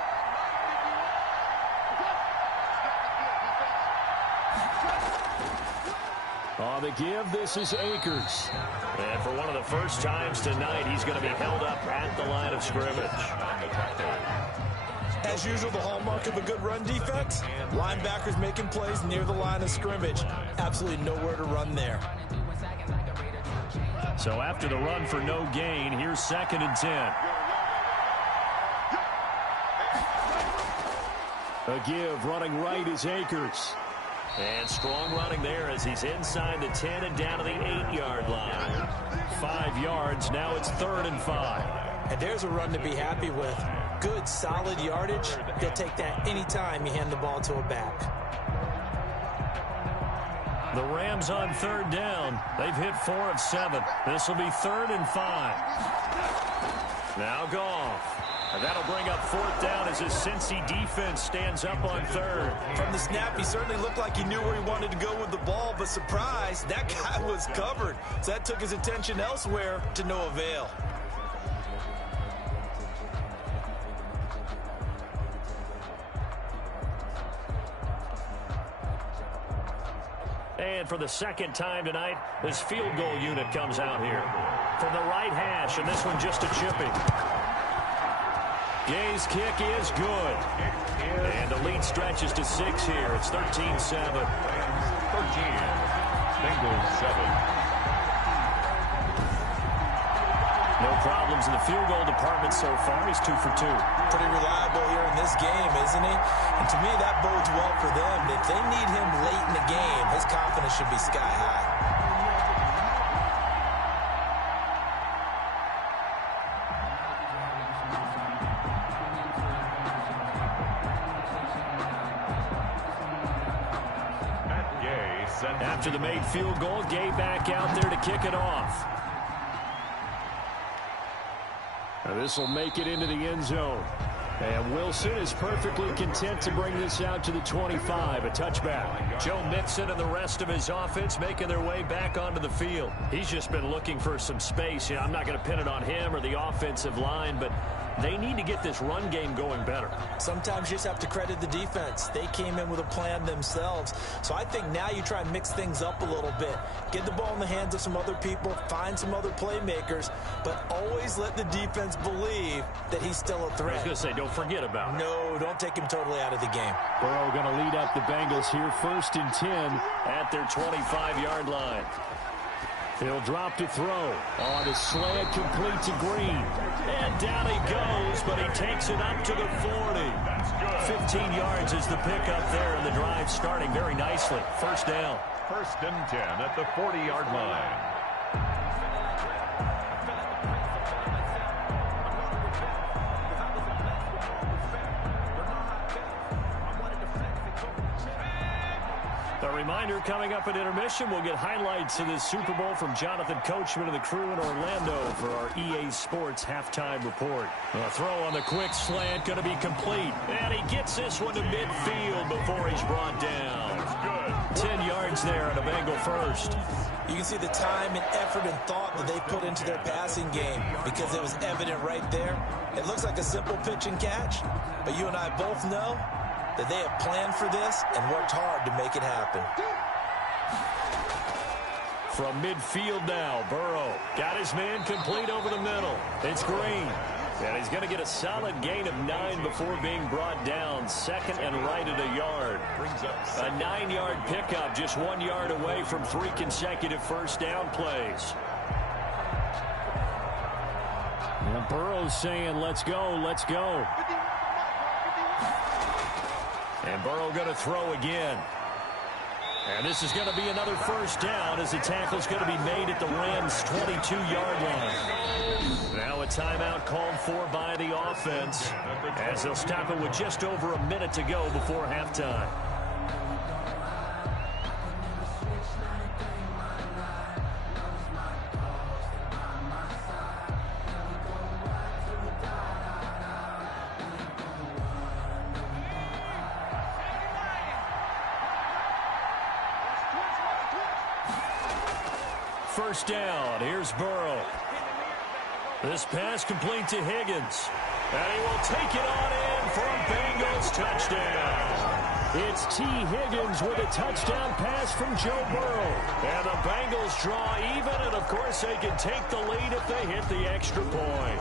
On the give, this is Akers. And for one of the first times tonight, he's going to be held up at the line of scrimmage. As usual, the hallmark of a good run defense, linebackers making plays near the line of scrimmage. Absolutely nowhere to run there. So after the run for no gain, here's 2nd and 10. A give, running right is Akers. And strong running there as he's inside the 10 and down to the 8-yard line. 5 yards, now it's 3rd and 5. And there's a run to be happy with. Good, solid yardage. He'll take that anytime you hand the ball to a back. The Rams on 3rd down. They've hit 4 of 7. This will be 3rd and 5. Now Goff. And that'll bring up 4th down as his Cincy defense stands up on 3rd. From the snap, he certainly looked like he knew where he wanted to go with the ball, but surprise, that guy was covered. So that took his attention elsewhere to no avail. And for the 2nd time tonight, this field goal unit comes out here. From the right hash, and this one just a chipping. Gay's kick is good. And the lead stretches to 6 here. It's 13-7. 13. Bengals 7. No problems in the field goal department so far. He's 2 for 2. Pretty reliable here in this game, isn't he? And to me, that bodes well for them. If they need him late in the game, his confidence should be sky high. After the made field goal, Gay back out there to kick it off. This will make it into the end zone. And Wilson is perfectly content to bring this out to the 25, a touchback. Joe Mixon and the rest of his offense making their way back onto the field. He's just been looking for some space. You know, I'm not going to pin it on him or the offensive line, but they need to get this run game going better. Sometimes you just have to credit the defense. They came in with a plan themselves. So I think now you try and mix things up a little bit. Get the ball in the hands of some other people, find some other playmakers, but always let the defense believe that he's still a threat. I was going to say, don't forget about it. No, don't take him totally out of the game. Burrow going to lead up the Bengals here, 1st and 10 at their 25-yard line. He'll drop to throw. On his slant, complete to Green. And down he goes, but he takes it up to the 40. 15 yards is the pickup there, and the drive starting very nicely. 1st down. 1st and 10 at the 40-yard line. A reminder, coming up at intermission, we'll get highlights of this Super Bowl from Jonathan Coachman and the crew in Orlando for our EA Sports halftime report. A throw on the quick slant, going to be complete. And he gets this one to midfield before he's brought down. Good. 10 yards there on a Bengal first. You can see the time and effort and thought that they put into their passing game because it was evident right there. It looks like a simple pitch and catch, but you and I both know that they have planned for this and worked hard to make it happen. From midfield now, Burrow got his man complete over the middle. It's Green. And he's going to get a solid gain of 9 before being brought down. Second and right at a yard. A 9-yard pickup, just 1 yard away from 3 consecutive first down plays. And Burrow's saying, let's go, let's go. And Burrow going to throw again. And this is going to be another first down as the tackle's going to be made at the Rams' 22-yard line. Now a timeout called for by the offense as they'll stop it with just over a minute to go before halftime. First down. Here's Burrow. This pass complete to Higgins. And he will take it on in for a Bengals touchdown. It's T. Higgins with a touchdown pass from Joe Burrow. And the Bengals draw even, and of course they can take the lead if they hit the extra point.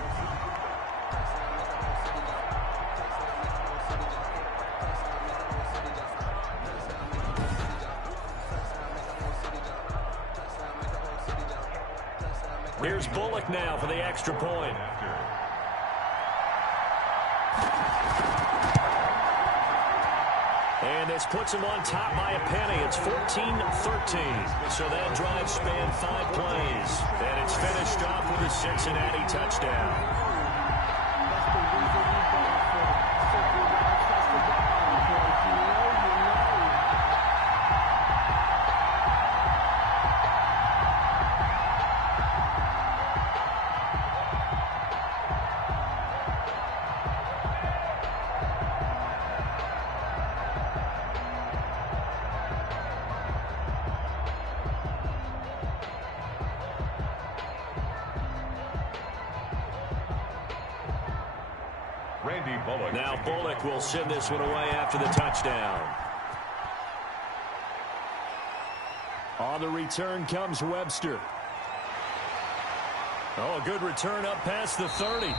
Here's Bullock now for the extra point. And this puts him on top by a penny. It's 14-13. So that drive spanned 5 plays. And it's finished off with a Cincinnati touchdown. Now Bullock will send this one away after the touchdown. On the return comes Webster. Oh, a good return up past the 30.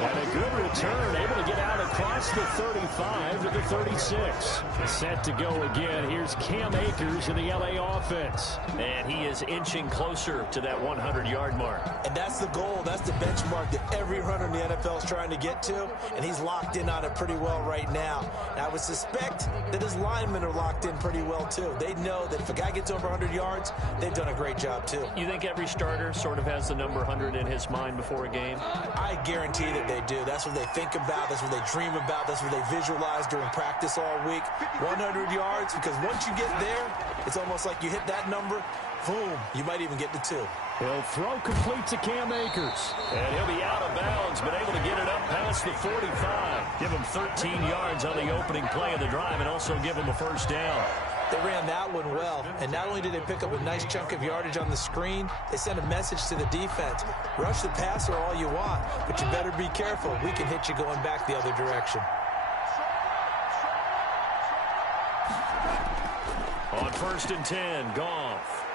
And a good return, able to get out across the 35 to the 36. Set to go again. Here's Cam Akers in the LA offense. And he is inching closer to that 100-yard mark. And that's the goal. That's the benchmark that every runner in the NFL is trying to get to. And he's locked in on it pretty well right now. And I would suspect that his linemen are locked in pretty well, too. They know that if a guy gets over 100 yards, they've done a great job, too. You think every starter sort of has the number 100 in his mind before a game? I guarantee that they do. That's what they think about. That's what they dream about. That's what they visualize during practice all week. 100 yards, because once you get there, it's almost like you hit that number, boom, you might even get to 2. He'll throw complete to Cam Akers. And he'll be out of bounds, but able to get it up past the 45. Give him 13 yards on the opening play of the drive and also give him a first down. They ran that one well, and not only did they pick up a nice chunk of yardage on the screen, they sent a message to the defense. Rush the passer all you want, but you better be careful. We can hit you going back the other direction. On 1st and 10, Goff.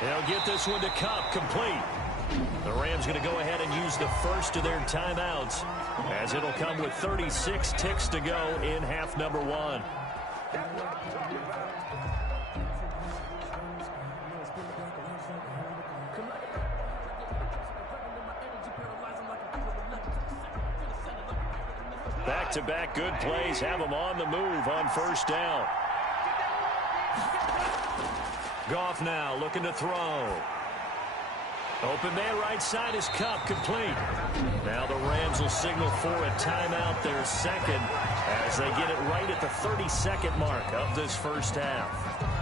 They'll get this one to Cup, complete. The Rams going to go ahead and use the first of their timeouts, as it'll come with 36 ticks to go in half number 1. Back-to-back good plays have them on the move on first down. Goff now looking to throw. Open man right side is Cup, complete. Now the Rams will signal for a timeout, their second, as they get it right at the 30-second mark of this first half.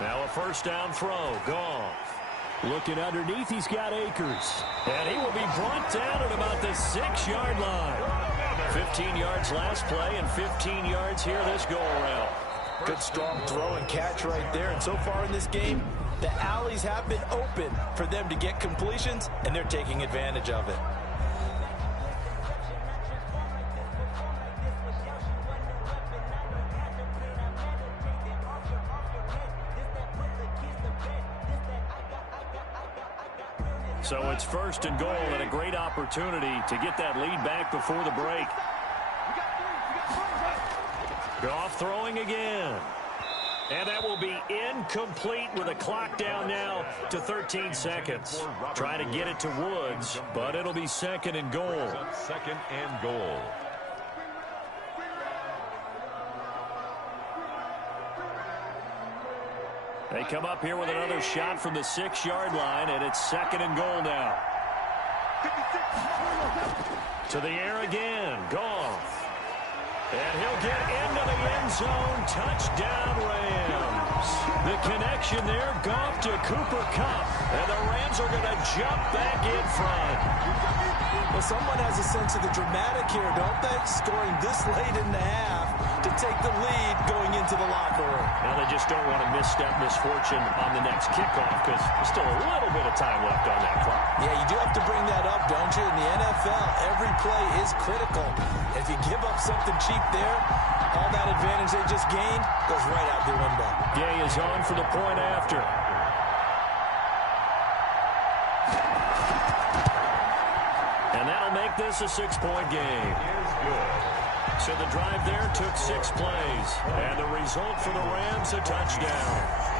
Now a first down throw. Goff. Looking underneath, he's got Akers. And he will be brought down at about the 6-yard line. 15 yards last play and 15 yards here this go-around. Good strong throw and catch right there. And so far in this game, the alleys have been open for them to get completions, and they're taking advantage of it. So it's first and goal and a great opportunity to get that lead back before the break. Goff throwing again. And that will be incomplete with a clock down now to 13 seconds. Try to get it to Woods, but it'll be second and goal. Second and goal. They come up here with another shot from the 6-yard line, and it's second and goal now. To the air again. Goff. And he'll get into the end zone. Touchdown, Rams. The connection there, Goff to Cooper Kupp. And the Rams are going to jump back in front. Well, someone has a sense of the dramatic here, don't they? Scoring this late in the half to take the lead going into the locker room. Now they just don't want to misstep misfortune on the next kickoff because there's still a little bit of time left on that clock. Yeah, you do have to bring that up, don't you? In the NFL, every play is critical. If you give up something cheap there, all that advantage they just gained goes right out the window. Gay is on for the point after. And that'll make this a 6-point game. So the drive there took 6 plays. And the result for the Rams, a touchdown.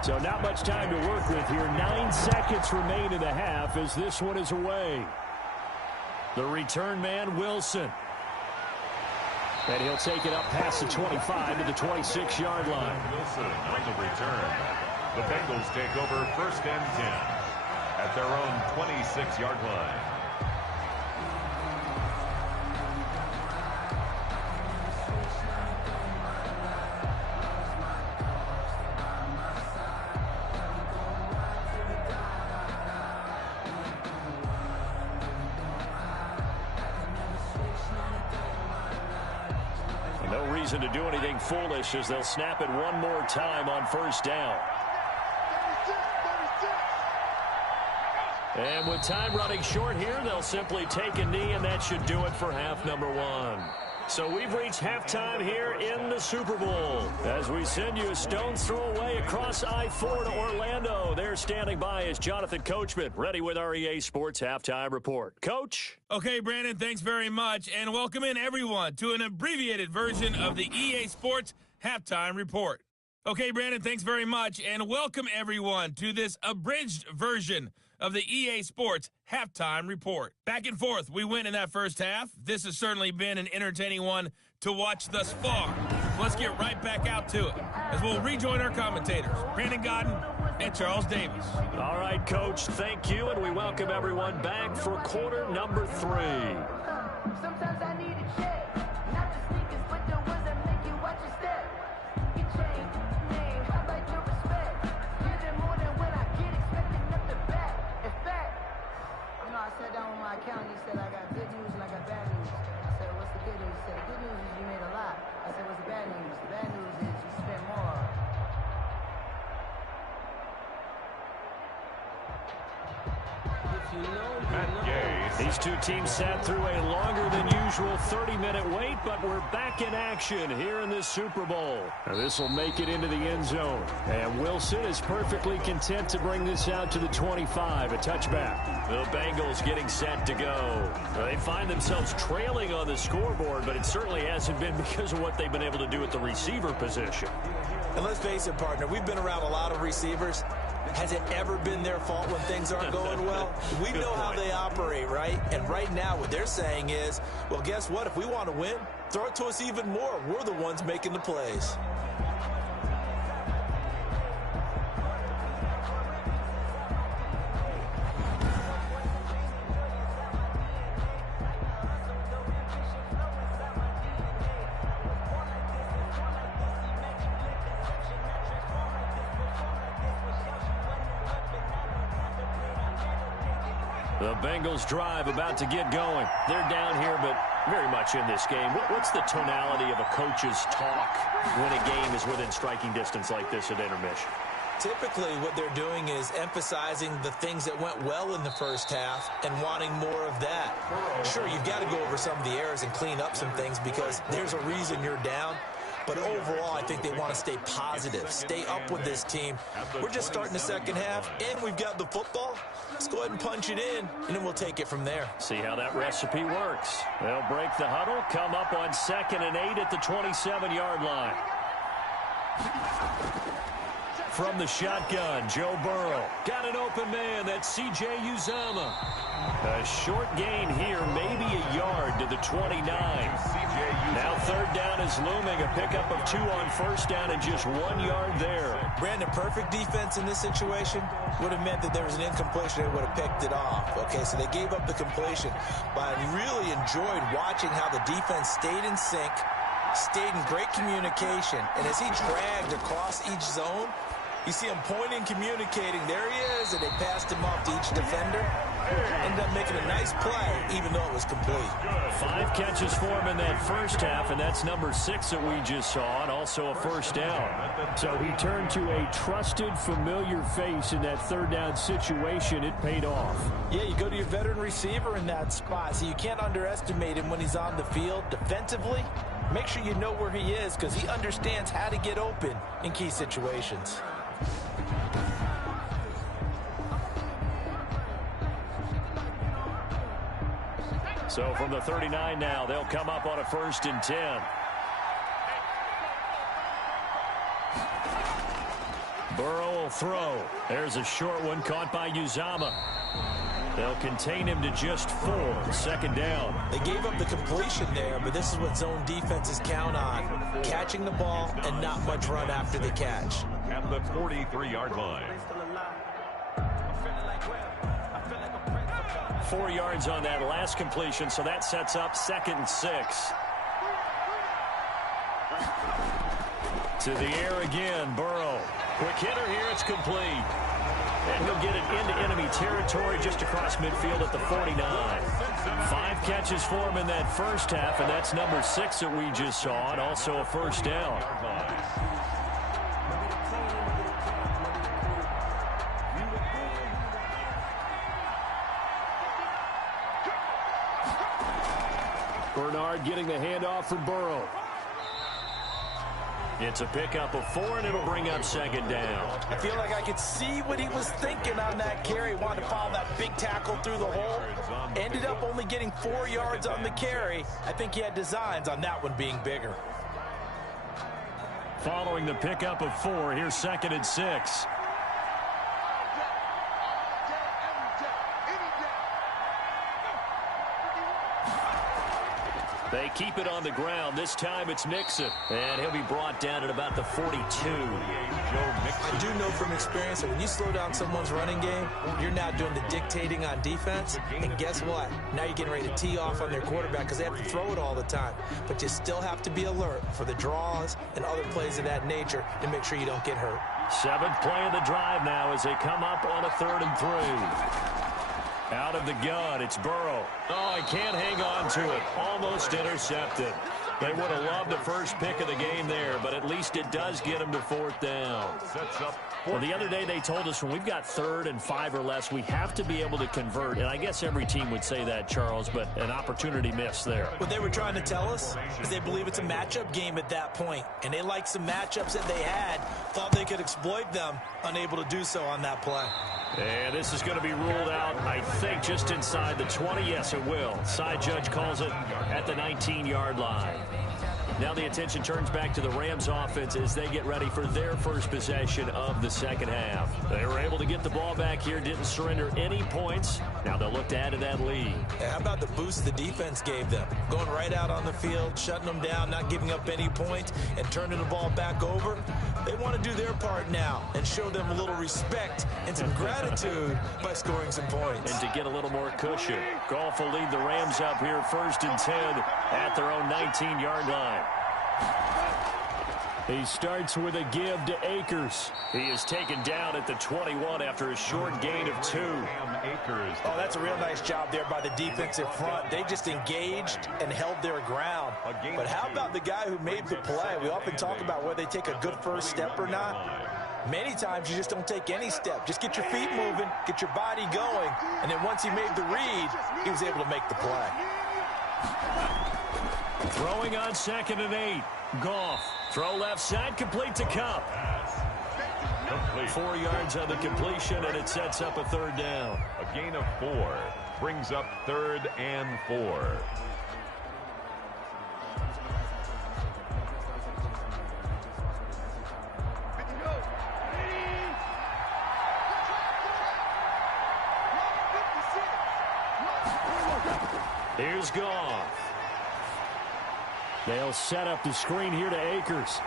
So not much time to work with here. 9 seconds remain in the half as this one is away. The return man, Wilson. And he'll take it up past the 25 to the 26-yard line. Wilson on the return. The Bengals take over first and 10 at their own 26-yard line. No reason to do anything foolish as they'll snap it one more time on first down. And with time running short here, they'll simply take a knee, and that should do it for half number 1. So we've reached halftime here in the Super Bowl as we send you a stone's throw away across I-4 to Orlando. There standing by is Jonathan Coachman, ready with our EA Sports Halftime Report. Coach? Okay, Brandon, thanks very much, and welcome in everyone to an abbreviated version of the EA Sports Halftime Report. Okay, Brandon, thanks very much, and welcome everyone to this abridged version of the EA Sports Halftime Report. Back and forth, we win in that first half. This has certainly been an entertaining one to watch thus far. Let's get right back out to it as we'll rejoin our commentators, Brandon Godden and Charles Davis. All right, Coach, thank you, and we welcome everyone back for quarter number 3. Sometimes I need a check, not the sneakers, but the ones that make you watch your step. You change name, I like your respect. Give it more than when I get expecting nothing back. In fact, you know, I sat down with my accountant. He said I got good news and I got bad news. I said, what's the good news? He said, the good news is you made a lot. I said, what's the bad news? These two teams sat through a longer than usual 30-minute wait, but we're back in action here in this Super Bowl. This will make it into the end zone. And Wilson is perfectly content to bring this out to the 25, a touchback. The Bengals getting set to go. They find themselves trailing on the scoreboard, but it certainly hasn't been because of what they've been able to do at the receiver position. And let's face it, partner, we've been around a lot of receivers. Has it ever been their fault when things aren't going well? We know how they operate, right? And right now what they're saying is, well, guess what? If we want to win, throw it to us even more. We're the ones making the plays. The Bengals drive about to get going. They're down here, but very much in this game. What's the tonality of a coach's talk when a game is within striking distance like this at intermission? Typically, what they're doing is emphasizing the things that went well in the first half and wanting more of that. Sure, you've got to go over some of the errors and clean up some things because there's a reason you're down. But overall, I think they want to stay positive, stay up with this team. We're just starting the second half, and we've got the football. Let's go ahead and punch it in, and then we'll take it from there. See how that recipe works. They'll break the huddle, come up on 2nd and 8 at the 27-yard line. From the shotgun, Joe Burrow. Got an open man. That's C.J. Uzomah. A short gain here, maybe a yard to the 29. Now 3rd down is looming. A pickup of 2 on 1st down and just 1 yard there. Brandon, perfect defense in this situation would have meant that there was an incompletion. They would have picked it off. Okay, so they gave up the completion. But I really enjoyed watching how the defense stayed in sync, stayed in great communication. And as he dragged across each zone, you see him pointing, communicating. There he is, and they passed him off to each defender. Ended up making a nice play, even though it was complete. 5 catches for him in that first half, and that's number 6 that we just saw, and also a 1st down. So he turned to a trusted, familiar face in that 3rd down situation. It paid off. Yeah, you go to your veteran receiver in that spot, so you can't underestimate him when he's on the field. Defensively, make sure you know where he is because he understands how to get open in key situations. So from the 39 now, they'll come up on a 1st and 10. Burrow will throw. There's a short one caught by Uzomah. They'll contain him to just 4. 2nd down. They gave up the completion there, but this is what zone defenses count on. Catching the ball and not much run after the catch. At the 43-yard line. 4 yards on that last completion, so that sets up 2nd and 6. To the air again, Burrow. Quick hitter here, it's complete. And he'll get it into enemy territory just across midfield at the 49. 5 catches for him in that first half, and that's number 6 that we just saw, and also a 1st down. Bernard getting the handoff for Burrow. It's a pickup of 4, and it'll bring up 2nd down. I feel like I could see what he was thinking on that carry. Wanted to follow that big tackle through the hole. Ended up only getting 4 yards on the carry. I think he had designs on that one being bigger. Following the pickup of 4, here's 2nd and 6. They keep it on the ground. This time it's Mixon. And he'll be brought down at about the 42. I do know from experience that when you slow down someone's running game, you're now doing the dictating on defense. And guess what? Now you're getting ready to tee off on their quarterback because they have to throw it all the time. But you still have to be alert for the draws and other plays of that nature to make sure you don't get hurt. 7th play of the drive now as they come up on a 3rd and 3. Out of the gun, it's Burrow. Oh, he can't hang on to it. Almost intercepted. They would have loved the first pick of the game there, but at least it does get them to 4th down. Well, the other day they told us when we've got 3rd and 5 or less, we have to be able to convert. And I guess every team would say that, Charles, but an opportunity missed there. What they were trying to tell us is they believe it's a matchup game at that point. And they liked some matchups that they had, thought they could exploit them, unable to do so on that play. And this is going to be ruled out, I think, just inside the 20. Yes, it will. Side judge calls it at the 19-yard line. Now the attention turns back to the Rams offense as they get ready for their first possession of the second half. They were able to get the ball back here, didn't surrender any points. Now they'll look to add to that lead. Yeah, how about the boost the defense gave them? Going right out on the field, shutting them down, not giving up any points, and turning the ball back over. They want to do their part now and show them a little respect and some gratitude by scoring some points. And to get a little more cushion. Goff will lead the Rams up here 1st and 10 at their own 19-yard line. He starts with a give to Akers. He is taken down at the 21 after a short gain of 2. Oh, that's a real nice job there by the defensive front. They just engaged and held their ground. But how about the guy who made the play? We often talk about whether they take a good first step or not. Many times you just don't take any step. Just get your feet moving, get your body going, and then once he made the read, he was able to make the play. Throwing on 2nd and 8. Goff. Throw left side, complete to Kupp. 4 yards on the completion, and it sets up a 3rd down. A gain of 4 brings up 3rd and 4. Here's Goff. They'll set up the screen here to Akers.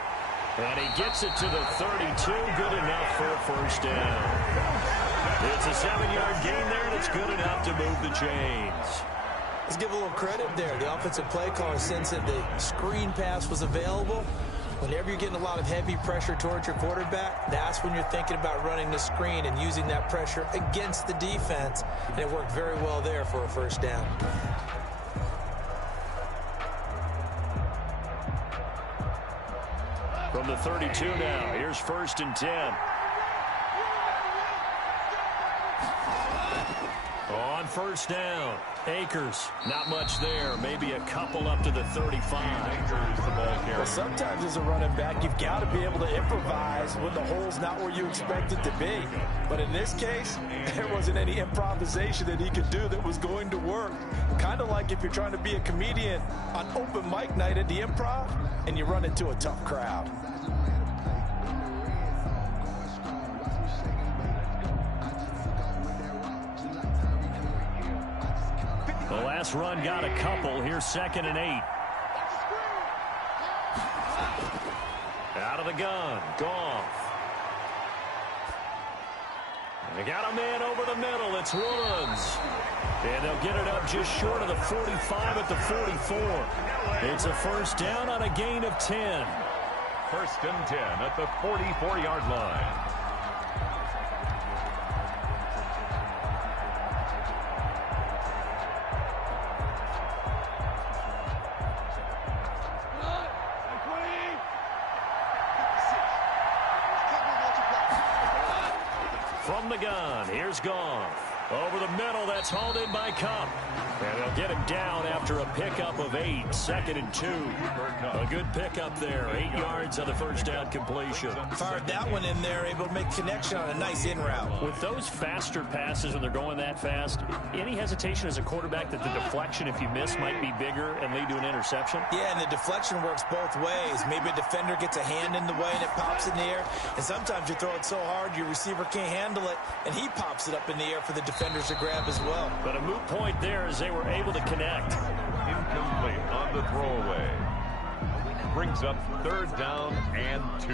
And he gets it to the 32. Good enough for a 1st down. It's a 7-yard gain there, and it's good enough to move the chains. Let's give a little credit there. The offensive play caller sensed that the screen pass was available. Whenever you're getting a lot of heavy pressure towards your quarterback, that's when you're thinking about running the screen and using that pressure against the defense. And it worked very well there for a 1st down. From the 32 now, here's 1st and 10. On 1st down, Akers, not much there. Maybe a couple up to the 35. Well, sometimes as a running back, you've got to be able to improvise when the hole's not where you expect it to be. But in this case, there wasn't any improvisation that he could do that was going to work. Kind of like if you're trying to be a comedian on open mic night at the Improv and you run into a tough crowd. The last run got a couple. Here's 2nd and 8. Out of the gun. Goff. They got a man over the middle. It's Woods. And they'll get it up just short of the 45 at the 44. It's a 1st down on a gain of 10. 1st and 10 at the 44-yard line. From the gun, here's Goff. Over the middle, that's hauled in by Kupp. And they'll get him down after a pickup of 8. 2nd and 2. A good pickup there. 8 yards on the 1st down completion. Fired that one in there, able to make connection on a nice in route. With those faster passes when they're going that fast, any hesitation as a quarterback that the deflection, if you miss, might be bigger and lead to an interception? Yeah, and the deflection works both ways. Maybe a defender gets a hand in the way and it pops in the air. And sometimes you throw it so hard your receiver can't handle it, and he pops it up in the air for the defenders to grab as well. But a moot point there as they were able to connect. Incomplete on the throwaway. Brings up 3rd down and 2.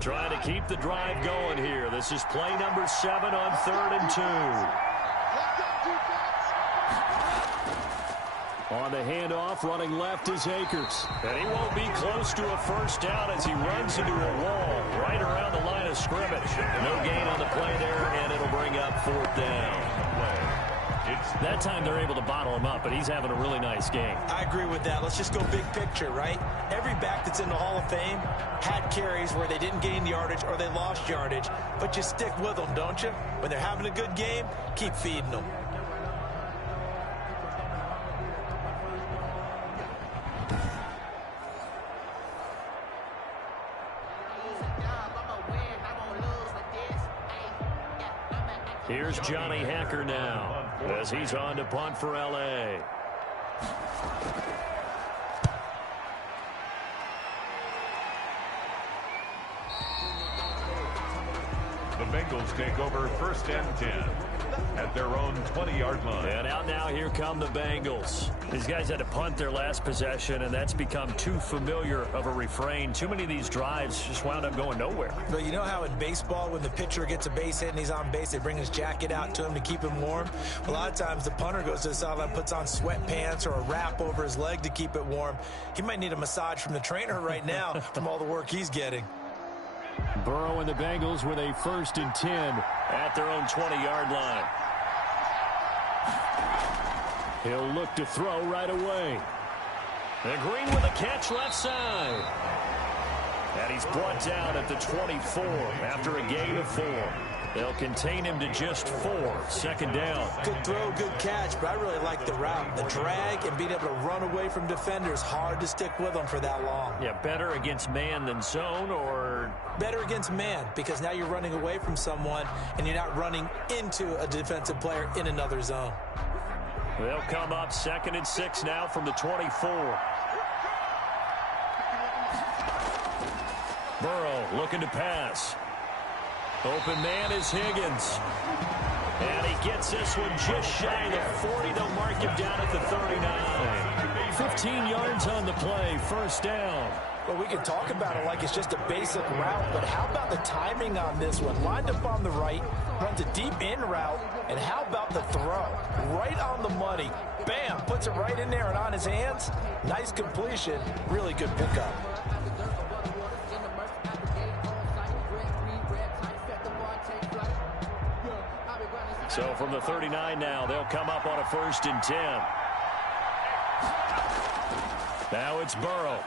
Trying to keep the drive going here. This is play number 7 on 3rd and 2. On the handoff, running left is Akers. And he won't be close to a first down as he runs into a wall right around the line of scrimmage. No gain on the play there, and it'll bring up 4th down. That time they're able to bottle him up, but he's having a really nice game. I agree with that. Let's just go big picture, right? Every back that's in the Hall of Fame had carries where they didn't gain yardage or they lost yardage, but you stick with them, don't you? When they're having a good game, keep feeding them. Here's Johnny Hacker now as he's on to punt for L.A. The Bengals take over 1st and 10 at their own 20-yard line. And out now, here come the Bengals. These guys had to punt their last possession, and that's become too familiar of a refrain. Too many of these drives just wound up going nowhere. But you know how in baseball, when the pitcher gets a base hit and he's on base, they bring his jacket out to him to keep him warm? A lot of times the punter goes to the sideline, puts on sweatpants or a wrap over his leg to keep it warm. He might need a massage from the trainer right now from all the work he's getting. Burrow and the Bengals with a 1st and 10 at their own 20-yard line. He'll look to throw right away. And Green with a catch left side. And he's brought down at the 24 after a gain of 4. They'll contain him to just 4. 2nd down. Good throw, good catch, but I really like the route. The drag and being able to run away from defenders, hard to stick with them for that long. Yeah, better against man than zone, or? Better against man, because now you're running away from someone and you're not running into a defensive player in another zone. They'll come up 2nd and 6 now from the 24. Burrow looking to pass. Open man is Higgins. And he gets this one just shy of the 40. They'll mark him down at the 39. 15 yards on the play. 1st down. Well, we can talk about it like it's just a basic route, but how about the timing on this one? Lined up on the right, runs a deep in route, and how about the throw? Right on the money. Bam! Puts it right in there and on his hands. Nice completion. Really good pickup. So from the 39 now, they'll come up on a 1st and 10. Now it's Burrow.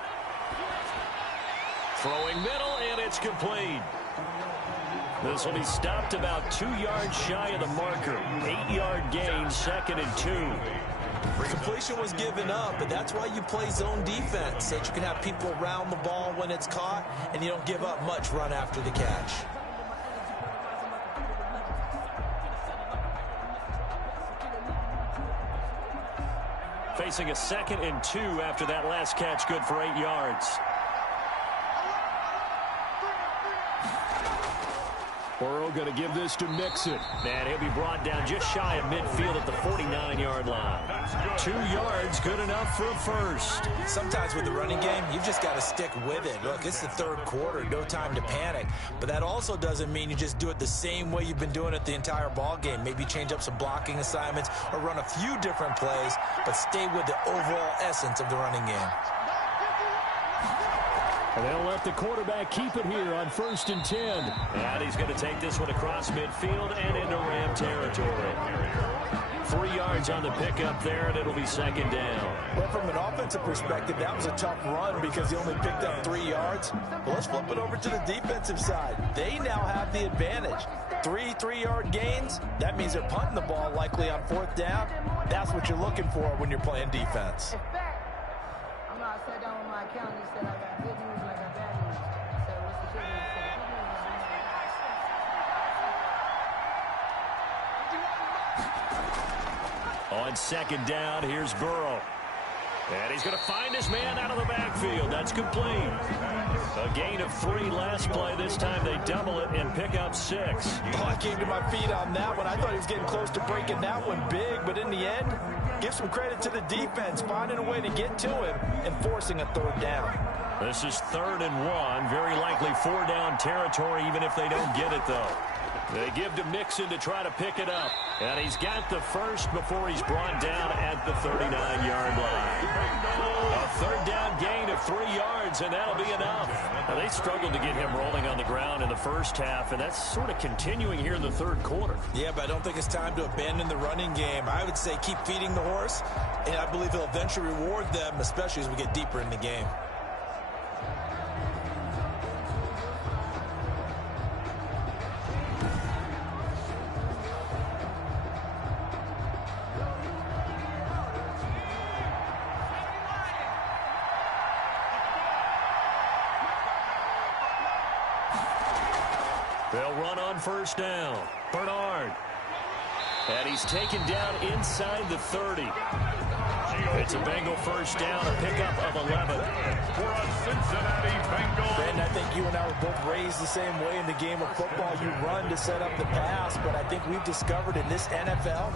Throwing middle, and it's complete. This will be stopped about 2 yards shy of the marker. 8-yard gain, 2nd and 2. Completion was given up, but that's why you play zone defense, so that you can have people around the ball when it's caught, and you don't give up much run after the catch. Facing a 2nd and 2 after that last catch, good for 8 yards. Burrow going to give this to Mixon. And he'll be brought down just shy of midfield at the 49-yard line. 2 yards, good enough for a first. Sometimes with the running game, you've just got to stick with it. Look, it's the 3rd quarter, no time to panic. But that also doesn't mean you just do it the same way you've been doing it the entire ball game. Maybe change up some blocking assignments or run a few different plays, but stay with the overall essence of the running game. And they'll let the quarterback keep it here on 1st and 10. And he's going to take this one across midfield and into Ram territory. 3 yards on the pickup there, and it'll be 2nd down. Well, from an offensive perspective, that was a tough run because he only picked up 3 yards. Well, let's flip it over to the defensive side. They now have the advantage. 3 3-yard gains. That means they're punting the ball likely on 4th down. That's what you're looking for when you're playing defense. I sat down with my accountant and said I got good news and I got bad news. I said, what's the good news? On 2nd down, here's Burrow. And he's going to find his man out of the backfield. That's complete. A gain of 3 last play. This time they double it and pick up 6. Oh, I came to my feet on that one. I thought he was getting close to breaking that one big, but in the end, give some credit to the defense, finding a way to get to him and forcing a 3rd down. This is 3rd and 1. Very likely 4 down territory, even if they don't get it, though. They give to Mixon to try to pick it up. And he's got the first before he's brought down at the 39-yard line. A third down gain of 3 yards, and that'll be enough. Now, they struggled to get him rolling on the ground in the first half, and that's sort of continuing here in the third quarter. Yeah, but I don't think it's time to abandon the running game. I would say keep feeding the horse, and I believe he'll eventually reward them, especially as we get deeper in the game. They'll run on first down. Bernard. And he's taken down inside the 30. It's a Bengal first down, a pickup of 11. For a Cincinnati Bengals. Brandon, I think you and I were both raised the same way in the game of football. You run to set up the pass, but I think we've discovered in this NFL,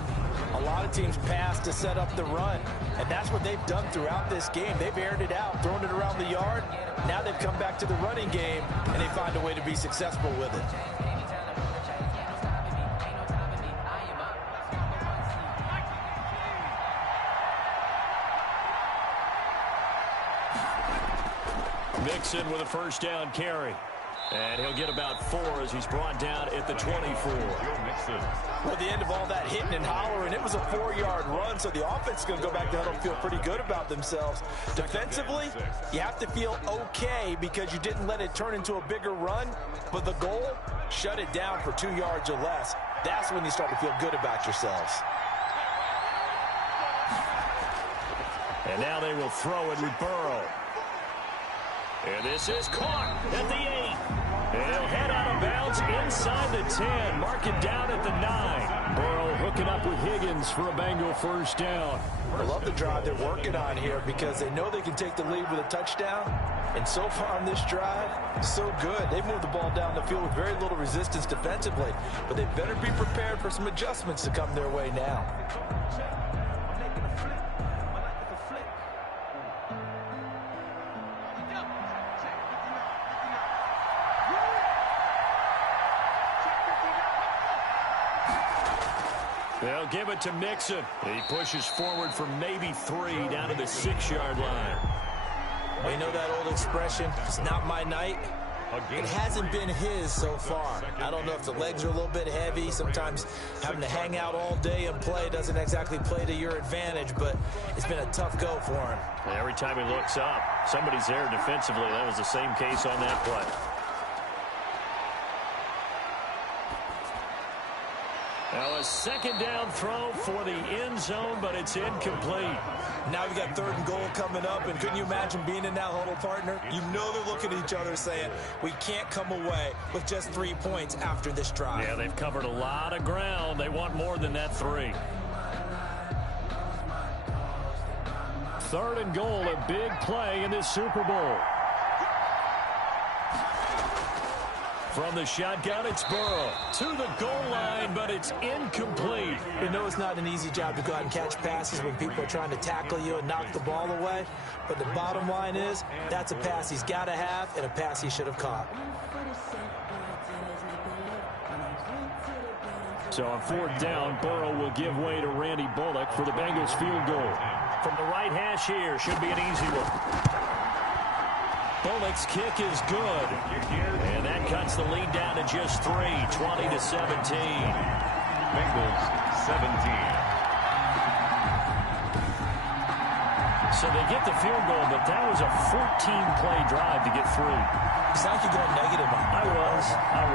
a lot of teams pass to set up the run, and that's what they've done throughout this game. They've aired it out, thrown it around the yard. Now they've come back to the running game, and they find a way to be successful with it. Mixon with a first down carry. And he'll get about 4 as he's brought down at the 24. Well, at the end of all that hitting and hollering, it was a 4-yard run, so the offense is going to go back down and feel pretty good about themselves. Defensively, you have to feel okay because you didn't let it turn into a bigger run, but the goal, shut it down for 2 yards or less. That's when you start to feel good about yourselves. And now they will throw it with Burrow. And this is caught at the 8. And he'll head out of bounds inside the 10. Mark it down at the 9. Burrow hooking up with Higgins for a Bengal first down. I love the drive they're working on here because they know they can take the lead with a touchdown. And so far on this drive, so good. They've moved the ball down the field with very little resistance defensively. But they better be prepared for some adjustments to come their way now. They'll give it to Mixon. He pushes forward for maybe 3 down to the 6-yard line. Well, you know that old expression, it's not my night. It hasn't been his so far. I don't know if the legs are a little bit heavy. Sometimes having to hang out all day and play doesn't exactly play to your advantage, but it's been a tough go for him. And every time he looks up, somebody's there defensively. That was the same case on that play. Now a second down throw for the end zone, but it's incomplete. Now we got 3rd and goal coming up, and couldn't you imagine being in that huddle, partner? You know they're looking at each other saying, we can't come away with just 3 points after this drive. Yeah, they've covered a lot of ground. They want more than that 3. 3rd and goal, a big play in this Super Bowl. From the shotgun, it's Burrow to the goal line, but it's incomplete. You know it's not an easy job to go out and catch passes when people are trying to tackle you and knock the ball away. But the bottom line is, that's a pass he's got to have and a pass he should have caught. So on 4th down, Burrow will give way to Randy Bullock for the Bengals field goal. From the right hash here, should be an easy one. Bullock's kick is good. And that cuts the lead down to just 3, 20-17. Bengals 17. So they get the field goal, but that was a 14-play drive to get 3. Sounds like you're going negative on I it. was.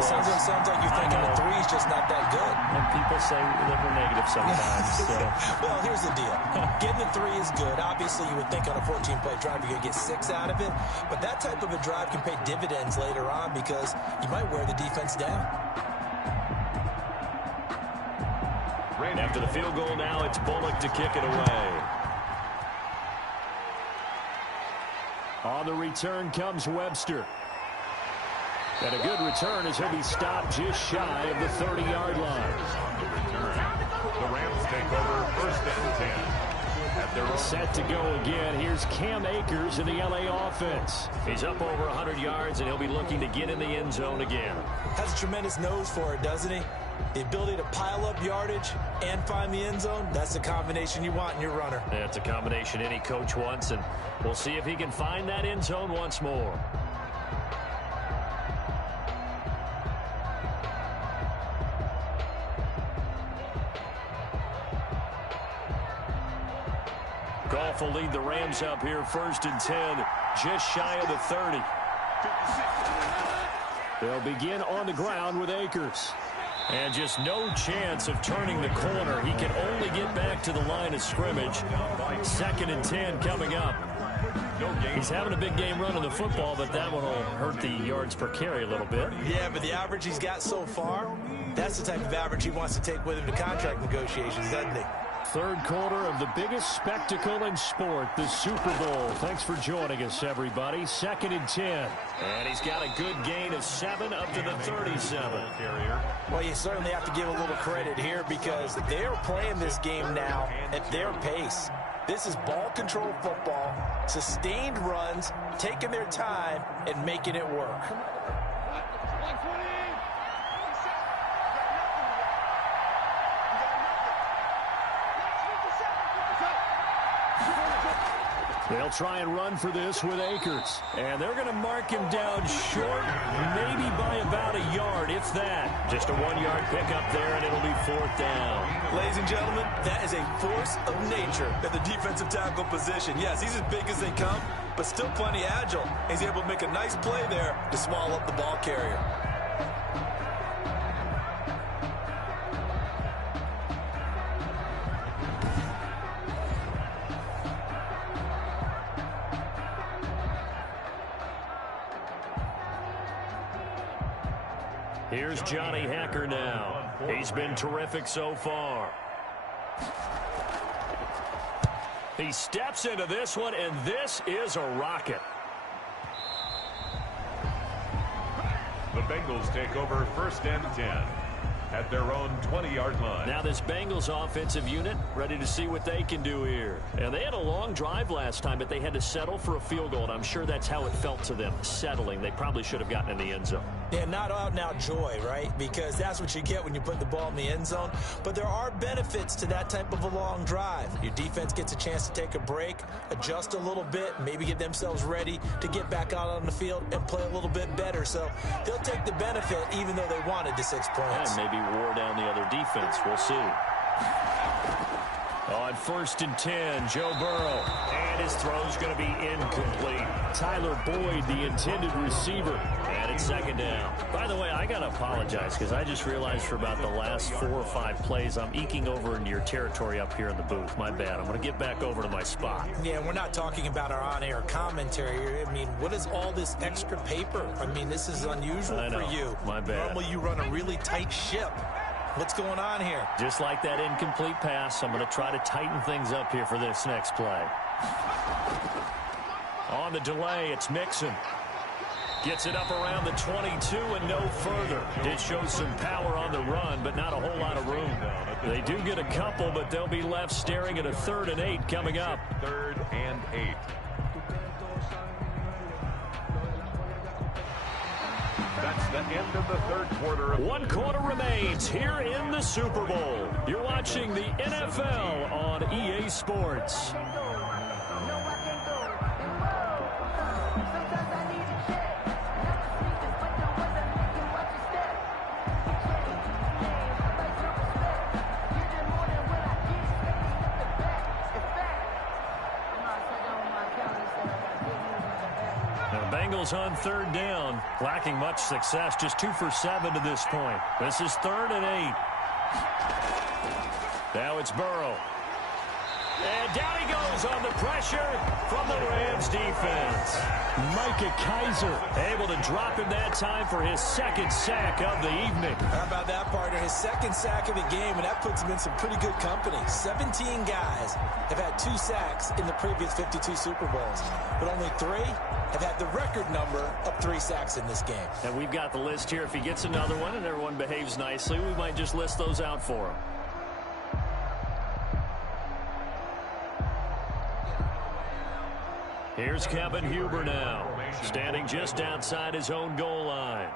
Sounds like you're thinking a 3 is just not that good. And people say that we're negative sometimes. So. Well, here's the deal. Getting the 3 is good. Obviously, you would think on a 14-play drive you're going to get 6 out of it. But that type of a drive can pay dividends later on because you might wear the defense down. After the field goal now, it's Bullock to kick it away. On the return comes Webster. And a good return as he'll be stopped just shy of the 30-yard line. On the return, the Rams take over 1st and 10 at Set to go again. Here's Cam Akers in the LA offense. He's up over 100 yards, and he'll be looking to get in the end zone again. Has a tremendous nose for it, doesn't he? The ability to pile up yardage and find the end zone, that's the combination you want in your runner. Yeah, it's a combination any coach wants, and we'll see if he can find that end zone once more. Goff will lead the Rams up here 1st and 10, just shy of the 30. They'll begin on the ground with Akers. And just no chance of turning the corner. He can only get back to the line of scrimmage. 2nd and 10 coming up. He's having a big game running the football, but that one will hurt the yards per carry a little bit. Yeah, but the average he's got so far, that's the type of average he wants to take with him to contract negotiations, doesn't he? 3rd quarter of the biggest spectacle in sport, the Super Bowl. Thanks for joining us, everybody. 2nd and 10. And he's got a good gain of 7 up to the 37. Well, you certainly have to give a little credit here because they're playing this game now at their pace. This is ball control football, sustained runs, taking their time, and making it work. They'll try and run for this with Akers. And they're going to mark him down short, maybe by about a yard, if that. Just a 1-yard pickup there, and it'll be 4th down. Ladies and gentlemen, that is a force of nature at the defensive tackle position. Yes, he's as big as they come, but still plenty agile. He's able to make a nice play there to swallow up the ball carrier. Here's Johnny Hacker now. He's been terrific so far. He steps into this one, and this is a rocket. The Bengals take over 1st and 10 at their own 20-yard line. Now this Bengals offensive unit ready to see what they can do here. And they had a long drive last time, but they had to settle for a field goal, and I'm sure that's how it felt to them, settling. They probably should have gotten in the end zone. Yeah, not out-and-out joy, right? Because that's what you get when you put the ball in the end zone. But there are benefits to that type of a long drive. Your defense gets a chance to take a break, adjust a little bit, maybe get themselves ready to get back out on the field and play a little bit better. So they'll take the benefit even though they wanted the 6 points. And maybe wore down the other defense. We'll see. On 1st and 10, Joe Burrow. And his throw's going to be incomplete. Tyler Boyd, the intended receiver. And it's 2nd down. By the way, I got to apologize because I just realized for about the last 4 or 5 plays, I'm eking over into your territory up here in the booth. My bad. I'm going to get back over to my spot. Yeah, we're not talking about our on-air commentary. I mean, what is all this extra paper? I mean, this is unusual for you. My bad. Normally you run a really tight ship. What's going on here? Just like that incomplete pass, I'm going to try to tighten things up here for this next play. On the delay, it's Mixon. Gets it up around the 22 and no further. Did show some power on the run, but not a whole lot of room. They do get a couple, but they'll be left staring at a 3rd and 8 coming up. 3rd and 8. That's the end of the 3rd quarter. 1 quarter remains here in the Super Bowl. You're watching the NFL on EA Sports. Bengals on 3rd down, lacking much success, just 2 for 7 to this point. This is 3rd and 8. Now it's Burrow. And down he goes on the pressure from the Rams defense. Micah Kiser able to drop him that time for his 2nd sack of the evening. How about that, partner? His 2nd sack of the game, and that puts him in some pretty good company. 17 guys have had 2 sacks in the previous 52 Super Bowls, but only 3 have had the record number of 3 sacks in this game. And we've got the list here. If he gets another one and everyone behaves nicely, we might just list those out for him. Here's Kevin Huber now, standing just outside his own goal line.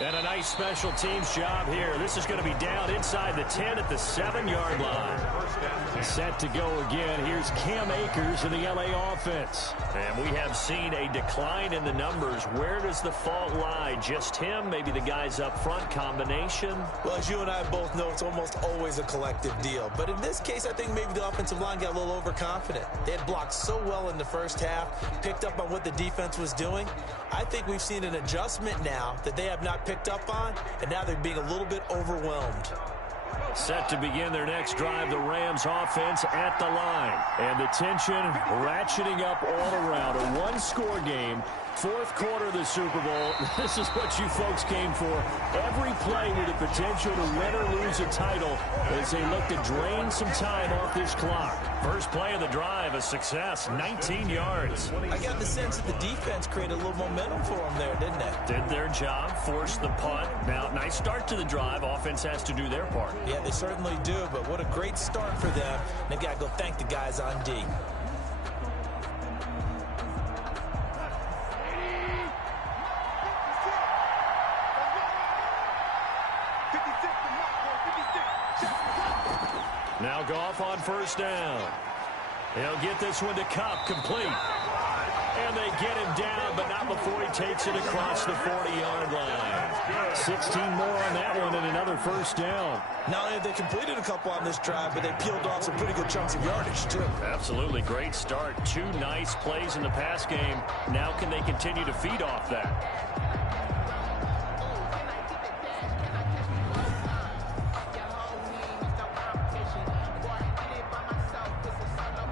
And a nice special teams job here. This is going to be down inside the 10 at the 7-yard line. Set to go again. Here's Cam Akers in the LA offense. And we have seen a decline in the numbers. Where does the fault lie? Just him? Maybe the guys up front? Combination? Well, as you and I both know, it's almost always a collective deal. But in this case, I think maybe the offensive line got a little overconfident. They had blocked so well in the first half, picked up on what the defense was doing. I think we've seen an adjustment now that they have not picked up on, and now they're being a little bit overwhelmed. Set to begin their next drive, the Rams offense at the line. And the tension ratcheting up all around. A one-score game, fourth quarter of the Super Bowl. This is what you folks came for. Every play with the potential to win or lose a title as they look to drain some time off this clock. First play of the drive, a success, 19 yards. I got the sense that the defense created a little momentum for them there, didn't they? Did their job, forced the punt. Now, nice start to the drive. Offense has to do their part. Yeah, they certainly do, but what a great start for them. They've got to go thank the guys on D. Now Goff on first down. He'll get this one to Kupp, complete. And they get him down, but not before he takes it across the 40-yard line. 16 more on that one and another first down. Not only have they completed a couple on this drive, but they peeled off some pretty good chunks of yardage, too. Absolutely. Great start. Two nice plays in the pass game. Now can they continue to feed off that?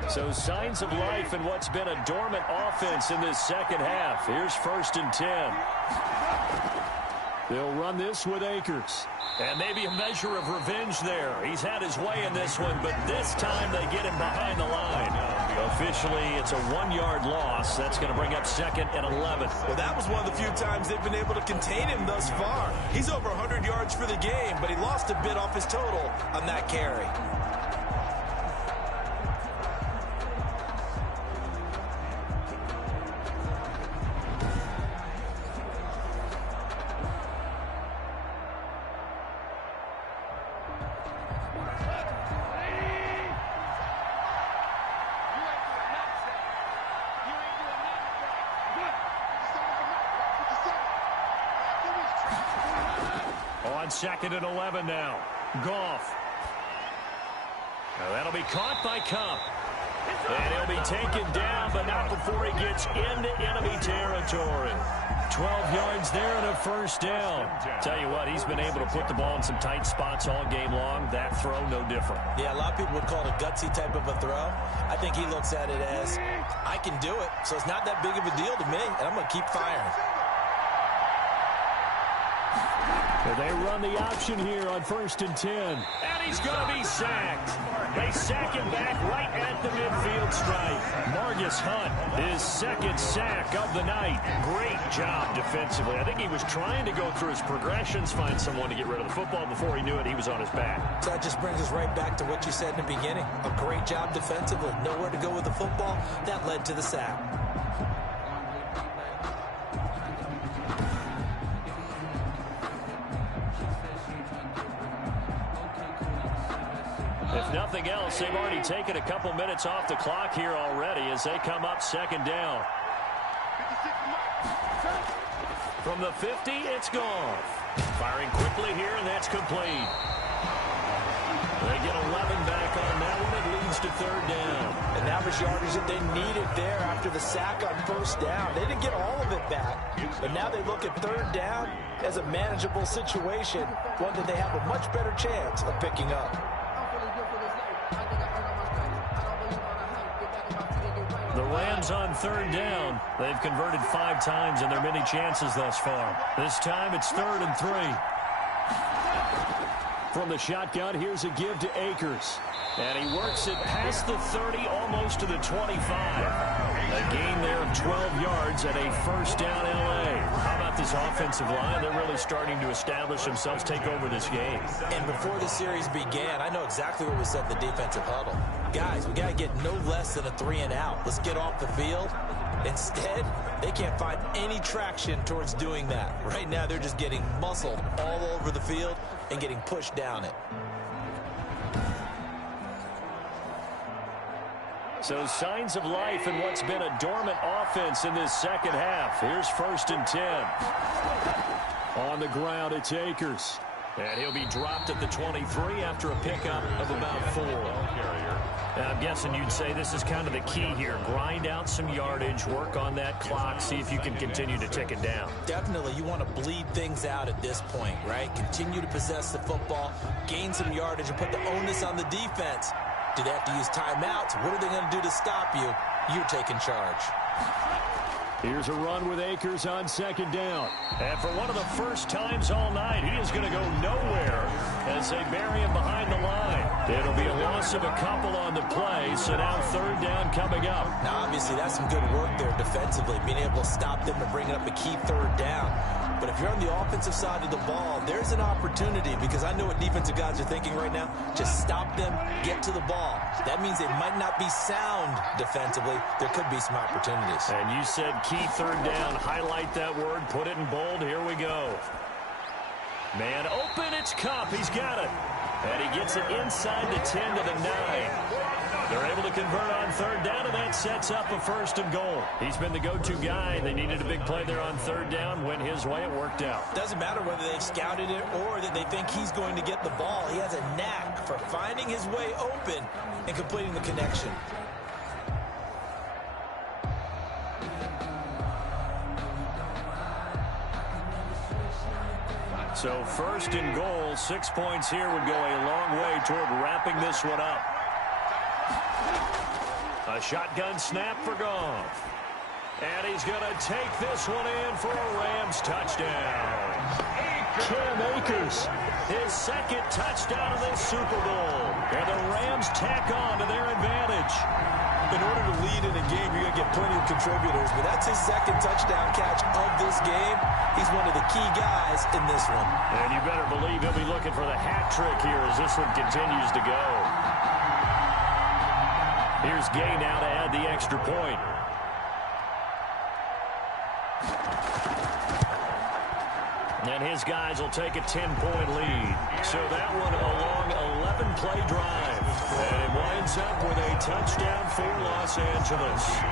So signs of life in what's been a dormant offense in this second half. Here's 1st and 10. They'll run this with Akers. And maybe a measure of revenge there. He's had his way in this one, but this time they get him behind the line. Officially, it's a 1-yard loss. That's going to bring up 2nd and 11. Well, that was one of the few times they've been able to contain him thus far. He's over 100 yards for the game, but he lost a bit off his total on that carry. On 2nd and 11 now. Goff. Now that'll be caught by Kupp. And he'll be taken down, but not before he gets into enemy territory. 12 yards there and a first down. Tell you what, he's been able to put the ball in some tight spots all game long. That throw, no different. Yeah, a lot of people would call it a gutsy type of a throw. I think he looks at it as, I can do it, so it's not that big of a deal to me, and I'm going to keep firing. They run the option here on 1st and 10. And he's going to be sacked. They sack him back right at the midfield stripe. Margus Hunt, his 2nd sack of the night. Great job defensively. I think he was trying to go through his progressions, find someone to get rid of the football. Before he knew it, he was on his back. So that just brings us right back to what you said in the beginning. A great job defensively. Nowhere to go with the football. That led to the sack. If nothing else, they've already taken a couple minutes off the clock here already as they come up 2nd down. From the 50, it's Goff. Firing quickly here, and that's complete. They get 11 back on that one. It leads to 3rd down. And that was yardage that they needed there after the sack on 1st down. They didn't get all of it back, but now they look at 3rd down as a manageable situation, one that they have a much better chance of picking up. The Rams on 3rd down. They've converted 5 times in their many chances thus far. This time it's 3rd and 3. From the shotgun, here's a give to Akers. And he works it past the 30, almost to the 25. A gain there of 12 yards and a first down L.A. How about this offensive line? They're really starting to establish themselves, take over this game. And before the series began, I know exactly what was said in the defensive huddle. Guys, we got to get no less than a 3-and-out. Let's get off the field. Instead, they can't find any traction towards doing that. Right now, they're just getting muscled all over the field and getting pushed down it. So signs of life in what's been a dormant offense in this second half. Here's 1st and 10. On the ground, it's Akers. And he'll be dropped at the 23 after a pickup of about 4. And I'm guessing you'd say this is kind of the key here. Grind out some yardage, work on that clock, see if you can continue to tick it down. Definitely, you want to bleed things out at this point, right? Continue to possess the football, gain some yardage, and put the onus on the defense. Do they have to use timeouts? What are they going to do to stop you? You're taking charge. Here's a run with Akers on 2nd down. And for one of the first times all night, he is going to go nowhere as they bury him behind the line. It'll be a loss of a couple on the play, so now 3rd down coming up. Now, obviously, that's some good work there defensively, being able to stop them and bring up a key 3rd down. But if you're on the offensive side of the ball, there's an opportunity, because I know what defensive guys are thinking right now. Just stop them, get to the ball. That means they might not be sound defensively. There could be some opportunities. And you said key 3rd down. Highlight that word. Put it in bold. Here we go. Man open. It's Kupp. He's got it. And he gets it inside the 10 to the 9. They're able to convert on 3rd down, and that sets up a 1st and goal. He's been the go-to guy. They needed a big play there on 3rd down. Went his way. It worked out. Doesn't matter whether they've scouted it or that they think he's going to get the ball. He has a knack for finding his way open and completing the connection. So 1st and goal, 6 points here would go a long way toward wrapping this one up. A shotgun snap for Goff. And he's going to take this one in for a Rams touchdown. Cam Akers, his 2nd touchdown of this Super Bowl. And the Rams tack on to their advantage. In order to lead in a game, you're going to get plenty of contributors, but that's his 2nd touchdown catch of this game. He's one of the key guys in this one. And you better believe he'll be looking for the hat trick here as this one continues to go. Here's Gay now to add the extra point. And his guys will take a 10-point lead. So that one a long 11-play drive. And it winds up with a touchdown for Los Angeles.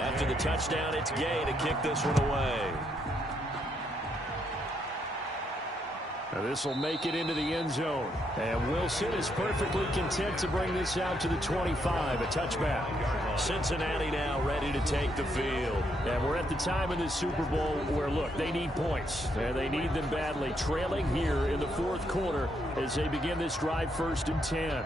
After the touchdown, it's Gay to kick this one away. Now this will make it into the end zone. And Wilson is perfectly content to bring this out to the 25, a touchback. Cincinnati now ready to take the field. And we're at the time in this Super Bowl where, look, they need points. And they need them badly. Trailing here in the 4th quarter as they begin this drive 1st and 10.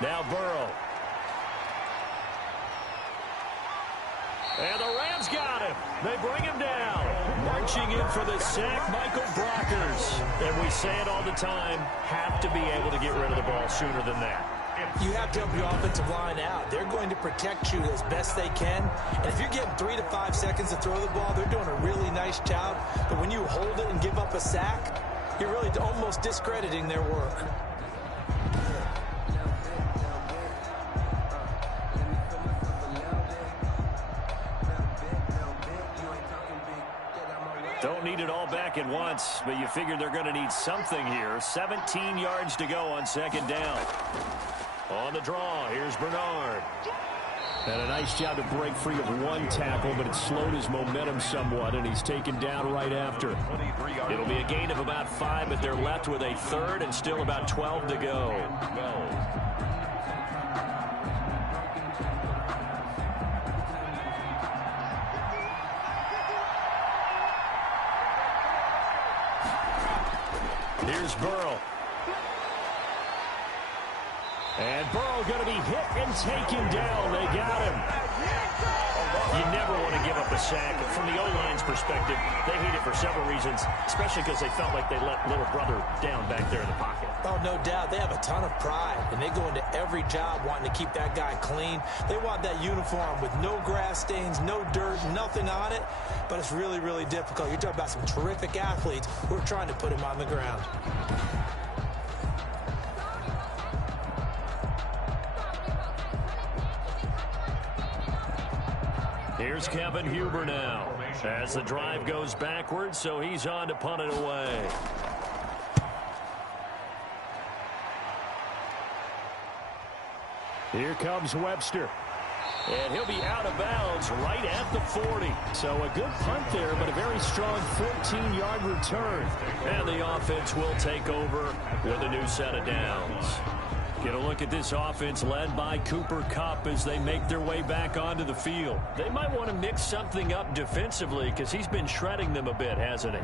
Now Burrow. And the Rams got him. They bring him down. Marching in for the sack, Michael Brockers. And we say it all the time, have to be able to get rid of the ball sooner than that. You have to help your offensive line out. They're going to protect you as best they can. And if you're getting 3 to 5 seconds to throw the ball, they're doing a really nice job. But when you hold it and give up a sack, you're really almost discrediting their work. don't need it all back at once, but you figure they're going to need something here. 17 yards to go on second down. On the draw, here's Bernard. And a nice job to break free of one tackle, but it slowed his momentum somewhat, and he's taken down right after. It'll be a gain of about 5, but they're left with a third and still about 12 to go. Here's Burrow. And Burrow going to be hit and taken down. They got him. You never want to give up a sack. From the O-line's perspective, they hate it for several reasons, especially because they felt like they let little brother down back there in the pocket. Oh, no doubt. They have a ton of pride, and they go into every job wanting to keep that guy clean. They want that uniform with no grass stains, no dirt, nothing on it, but it's really, really difficult. You're talking about some terrific athletes who are trying to put him on the ground. Here's Kevin Huber now as the drive goes backwards, so he's on to punt it away. Here comes Webster. And he'll be out of bounds right at the 40. So a good punt there, but a very strong 14-yard return. And the offense will take over with a new set of downs. Get a look at this offense led by Cooper Kupp as they make their way back onto the field. They might want to mix something up defensively because he's been shredding them a bit, hasn't he?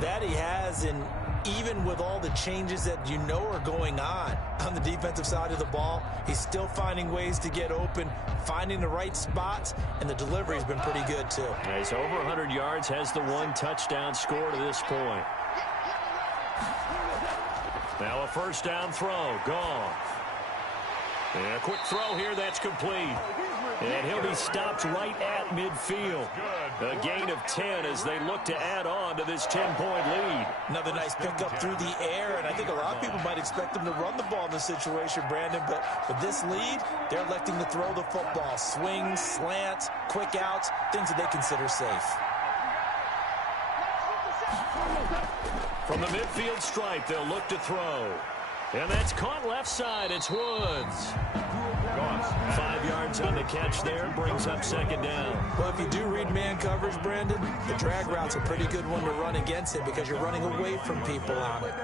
That he has, and even with all the changes that you know are going on the defensive side of the ball, he's still finding ways to get open, finding the right spots, and the delivery's been pretty good too. He's over 100 yards, has the 1 touchdown score to this point. Now a first down throw, Goff. And a quick throw here, that's complete. And he'll be stopped right at midfield. A gain of 10 as they look to add on to this 10-point lead. Another nice pickup through the air, and I think a lot of people might expect them to run the ball in this situation, Brandon, but with this lead, they're electing to throw the football. Swings, slants, quick outs, things that they consider safe. From the midfield stripe, they'll look to throw. And that's caught left side. It's Woods. 5 yards on the catch there. Brings up second down. Well, if you do read man coverage, Brandon, the drag route's a pretty good one to run against it because you're running away from people on it.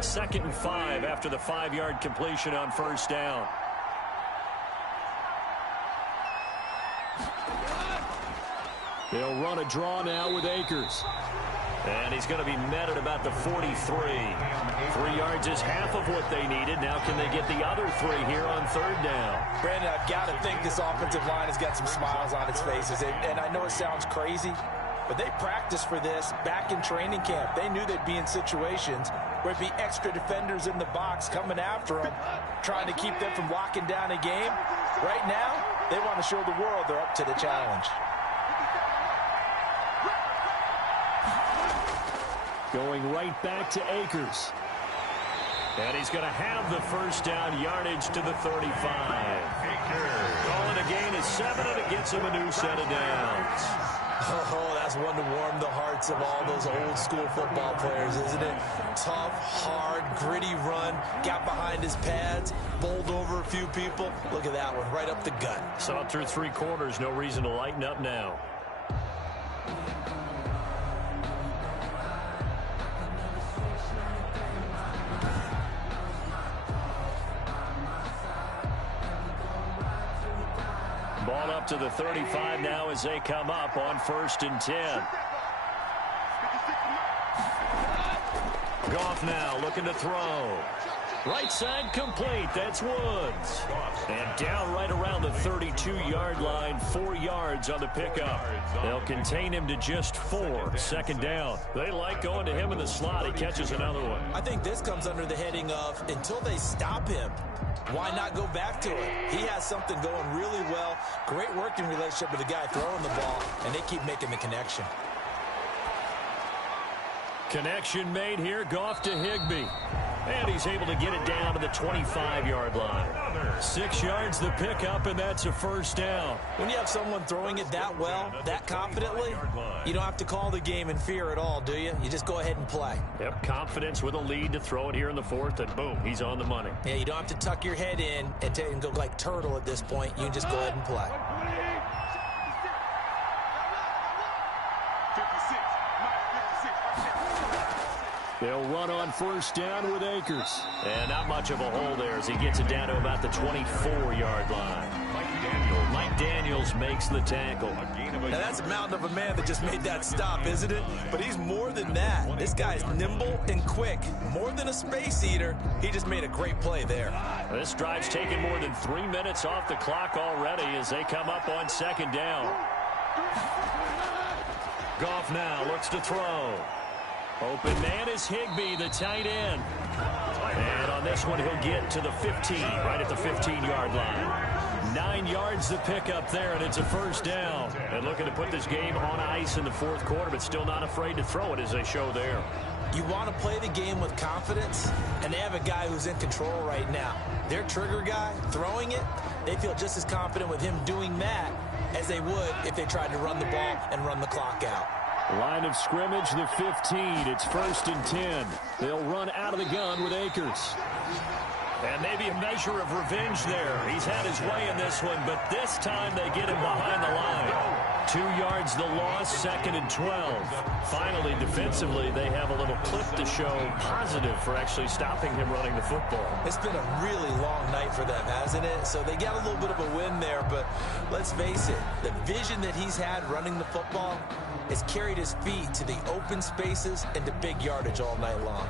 2nd and 5 after the 5-yard completion on first down. They'll run a draw now with Akers. And he's going to be met at about the 43. 3 yards is half of what they needed. Now can they get the other 3 here on third down? Brandon, I've got to think this offensive line has got some smiles on its faces. And I know it sounds crazy, but they practiced for this back in training camp. They knew they'd be in situations where it'd be extra defenders in the box coming after them, trying to keep them from locking down a game. Right now, they want to show the world they're up to the challenge. Going right back to Akers. And he's going to have the first down, yardage to the 35. Calling a gain of 7, and it gets him a new set of downs. Oh, that's one to warm the hearts of all those old school football players, isn't it? Tough, hard, gritty run, got behind his pads, bowled over a few people. Look at that one, right up the gut. Saw through 3 quarters, no reason to lighten up now. Ball up to the 35 now as they come up on 1st and 10. Goff now looking to throw. Right side complete. That's Woods. And down right around the 32-yard line. 4 yards on the pickup. They'll contain him to just 4. Second down. They like going to him in the slot. He catches another one. I think this comes under the heading of until they stop him, why not go back to it? He has something going really well. Great working relationship with the guy throwing the ball, and they keep making the connection. Connection made here. Goff to Higbee. And he's able to get it down to the 25-yard line. 6 yards the pickup, and that's a first down. When you have someone throwing it that well, that confidently, you don't have to call the game in fear at all, do you? You just go ahead and play. Yep, confidence with a lead to throw it here in the fourth, and boom, he's on the money. Yeah, you don't have to tuck your head in and go like turtle at this point. You can just go ahead and play. They'll run on first down with Akers. And not much of a hole there as he gets it down to about the 24-yard line. Mike Daniels makes the tackle. Now that's a mountain of a man that just made that stop, isn't it? But he's more than that. This guy's nimble and quick. More than a space eater, he just made a great play there. This drive's taken more than 3 minutes off the clock already as they come up on second down. Goff now looks to throw. Open man is Higbee, the tight end. And on this one, he'll get to the 15, right at the 15-yard line. 9 yards to pick up there, and it's a first down. And looking to put this game on ice in the fourth quarter, but still not afraid to throw it as they show there. You want to play the game with confidence, and they have a guy who's in control right now. Their trigger guy, throwing it, they feel just as confident with him doing that as they would if they tried to run the ball and run the clock out. Line of scrimmage, the 15. It's 1st and 10. They'll run out of the gun with Akers. And maybe a measure of revenge there. He's had his way in this one, but this time they get him behind the line. 2 yards the loss, 2nd and 12. Finally, defensively, they have a little clip to show positive for actually stopping him running the football. It's been a really long night for them, hasn't it? So they got a little bit of a win there, but let's face it, the vision that he's had running the football has carried his feet to the open spaces and to big yardage all night long.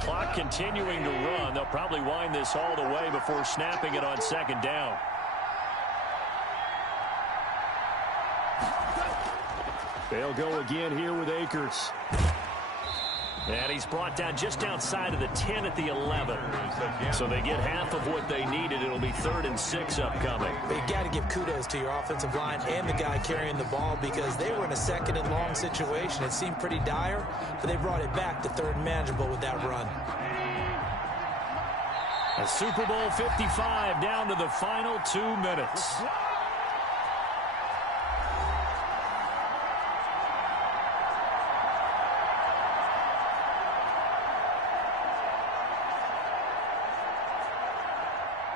Clock continuing to run. They'll probably wind this all the way before snapping it on second down. They'll go again here with Akers. And he's brought down just outside of the 10 at the 11. So they get half of what they needed. It'll be 3rd and 6 upcoming. But you got to give kudos to your offensive line and the guy carrying the ball because they were in a 2nd and long situation. It seemed pretty dire, but they brought it back to 3rd and manageable with that run. A Super Bowl 55 down to the final 2 minutes.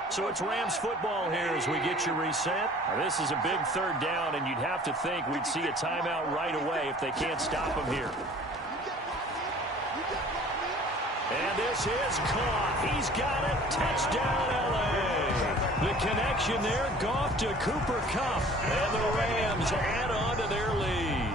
So it's Rams football here as we get you reset. Now, this is a big 3rd down, and you'd have to think we'd see a timeout right away if they can't stop him here. And this is caught. He's got it. Touchdown, L.A. The connection there, Goff to Cooper Kupp. And the Rams add on to their lead.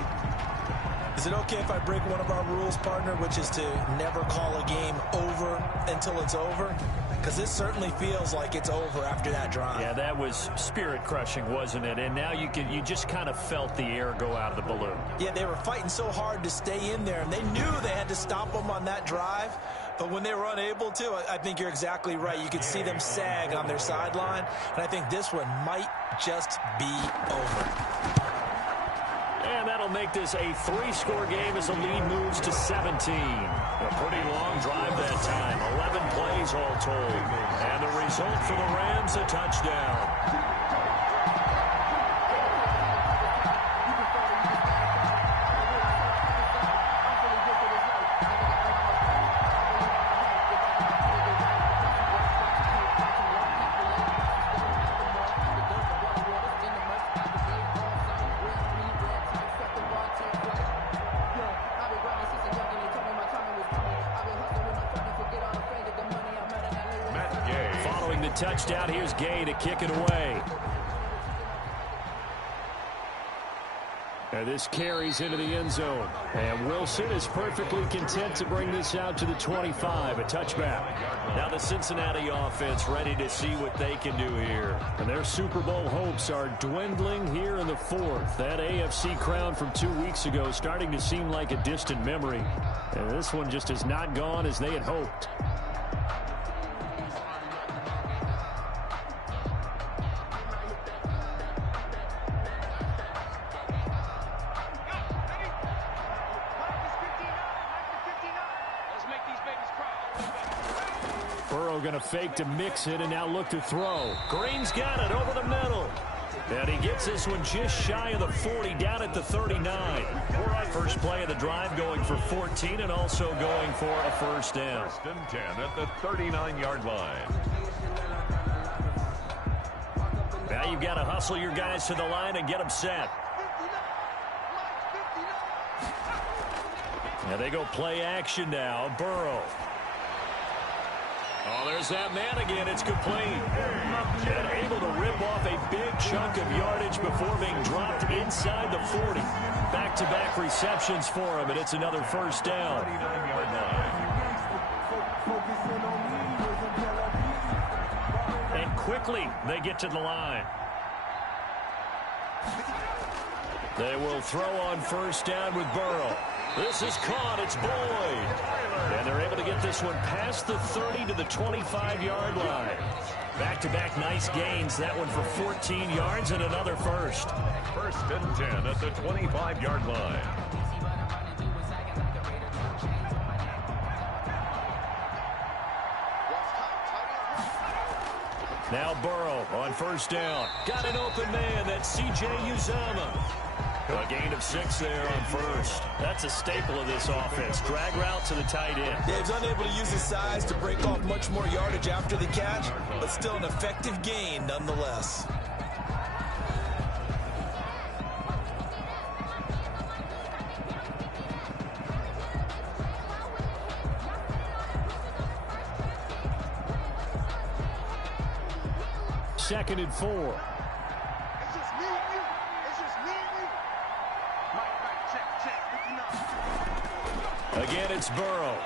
Is it okay if I break one of our rules, partner, which is to never call a game over until it's over? Because this certainly feels like it's over after that drive. Yeah, that was spirit-crushing, wasn't it? And now you just kind of felt the air go out of the balloon. Yeah, they were fighting so hard to stay in there, and they knew they had to stop them on that drive. But when they were unable to, I think you're exactly right. You could see them sag on their sideline, and I think this one might just be over. And that'll make this a 3-score game as the lead moves to 17. A pretty long drive that time. 11 plays all told. And the result for the Rams, a touchdown. Touchdown. Here's Gay to kick it away. And this carries into the end zone. And Wilson is perfectly content to bring this out to the 25, a touchback. Now the Cincinnati offense ready to see what they can do here. And their Super Bowl hopes are dwindling here in the fourth. That AFC crown from 2 weeks ago starting to seem like a distant memory. And this one just has not gone as they had hoped. Burrow going to fake to mix it and now look to throw. Green's got it over the middle. And he gets this one just shy of the 40, down at the 39. First play of the drive going for 14 and also going for a first down. First and 10 at the 39-yard line. Now you've got to hustle your guys to the line and get them set. And they go play action now. Burrow. Oh, there's that man again. It's complete. And able to rip off a big chunk of yardage before being dropped inside the 40. Back-to-back receptions for him, and it's another first down. And quickly they get to the line. They will throw on first down with Burrow. This is caught. It's Boyd. And they're able to get this one past the 30 to the 25-yard line. Back-to-back nice gains. That one for 14 yards and another first. First and 10 at the 25-yard line. Now Burrow on first down. Got an open man. That's C.J. Uzomah. A gain of 6 there on first. That's a staple of this offense. Drag route to the tight end. Dave's unable to use his size to break off much more yardage after the catch, but still an effective gain nonetheless. Second and 4. Again, it's Burrow.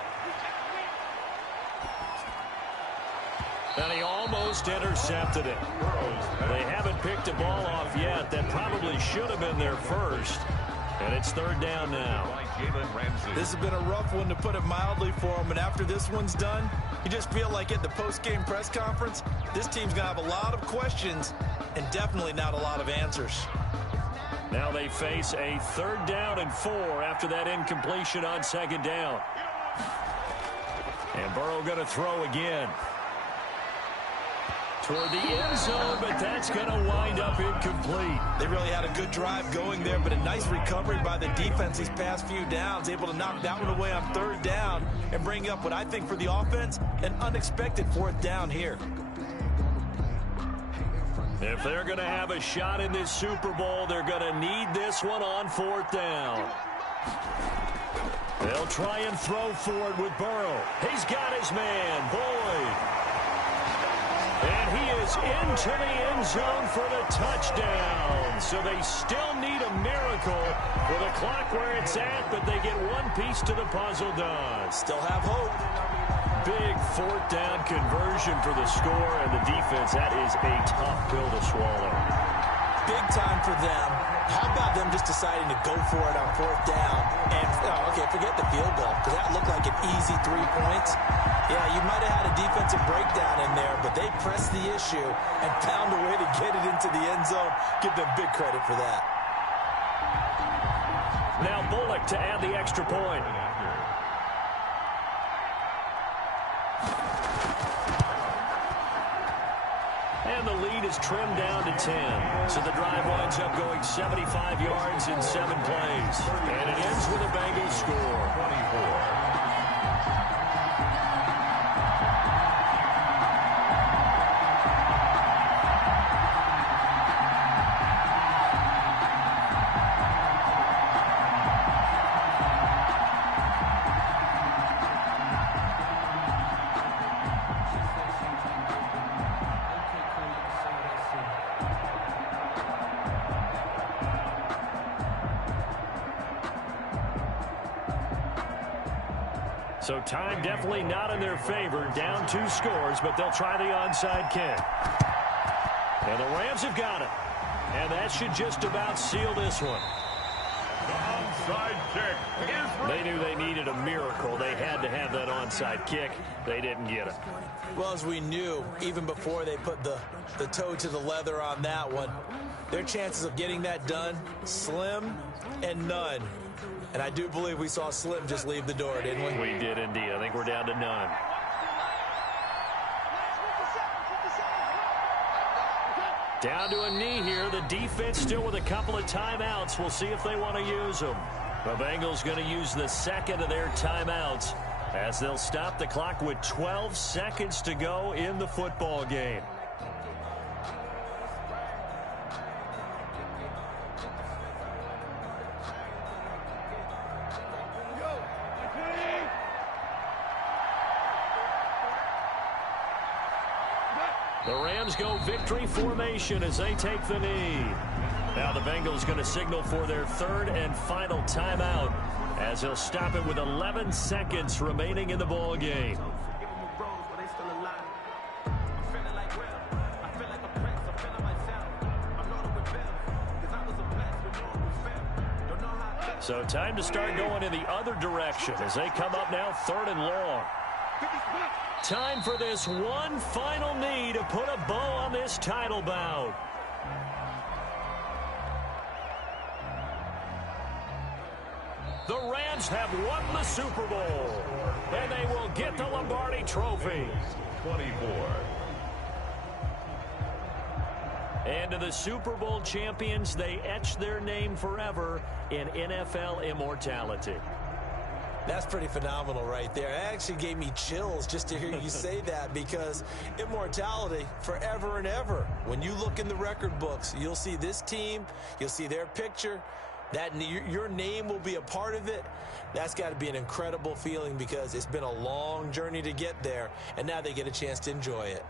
And he almost intercepted it. They haven't picked a ball off yet. That probably should have been their first. And it's third down now. This has been a rough one, to put it mildly, for him. And after this one's done, you just feel like at the post-game press conference, this team's going to have a lot of questions and definitely not a lot of answers. Now they face a third down and 4 after that incompletion on second down. And Burrow going to throw again. Toward the end zone, but that's going to wind up incomplete. They really had a good drive going there, but a nice recovery by the defense these past few downs, able to knock that one away on third down and bring up what I think for the offense, an unexpected fourth down here. If they're going to have a shot in this Super Bowl, they're going to need this one on fourth down. They'll try and throw for it with Burrow. He's got his man, Boyd. And he is into the end zone for the touchdown. So they still need a miracle with the clock where it's at, but they get one piece to the puzzle done. Still have hope. Big fourth down conversion for the score, and the defense, that is a tough pill to swallow. Big time for them. How about them just deciding to go for it on fourth down? And, forget the field goal, because that looked like an easy 3 points. Yeah, you might have had a defensive breakdown in there, but they pressed the issue and found a way to get it into the end zone. Give them big credit for that. Now Bullock to add the extra point. And the lead is trimmed down to 10. So the drive winds up going 75 yards in 7 plays. And it ends with a Bengals score. 24. So time definitely not in their favor. Down 2 scores, but they'll try the onside kick. And the Rams have got it. And that should just about seal this one. The onside kick is They knew they needed a miracle. They had to have that onside kick. They didn't get it. Well, as we knew, even before they put the toe to the leather on that one, their chances of getting that done, slim and none. And I do believe we saw Slim just leave the door, didn't we? We did indeed. I think we're down to none. Down to a knee here. The defense still with a couple of timeouts. We'll see if they want to use them. The Bengals going to use the second of their timeouts as they'll stop the clock with 12 seconds to go in the football game. The Rams go victory formation as they take the knee. Now the Bengals going to signal for their third and final timeout as they'll stop it with 11 seconds remaining in the ball game. So time to start going in the other direction as they come up now third and long. Time for this one final knee to put a bow on this title bout. The Rams have won the Super Bowl, and they will get the Lombardi Trophy. 24. And to the Super Bowl champions, they etch their name forever in NFL immortality. That's pretty phenomenal right there. It actually gave me chills just to hear you say that, because immortality forever and ever. When you look in the record books, you'll see this team, you'll see their picture, that your name will be a part of it. That's got to be an incredible feeling, because it's been a long journey to get there, and now they get a chance to enjoy it.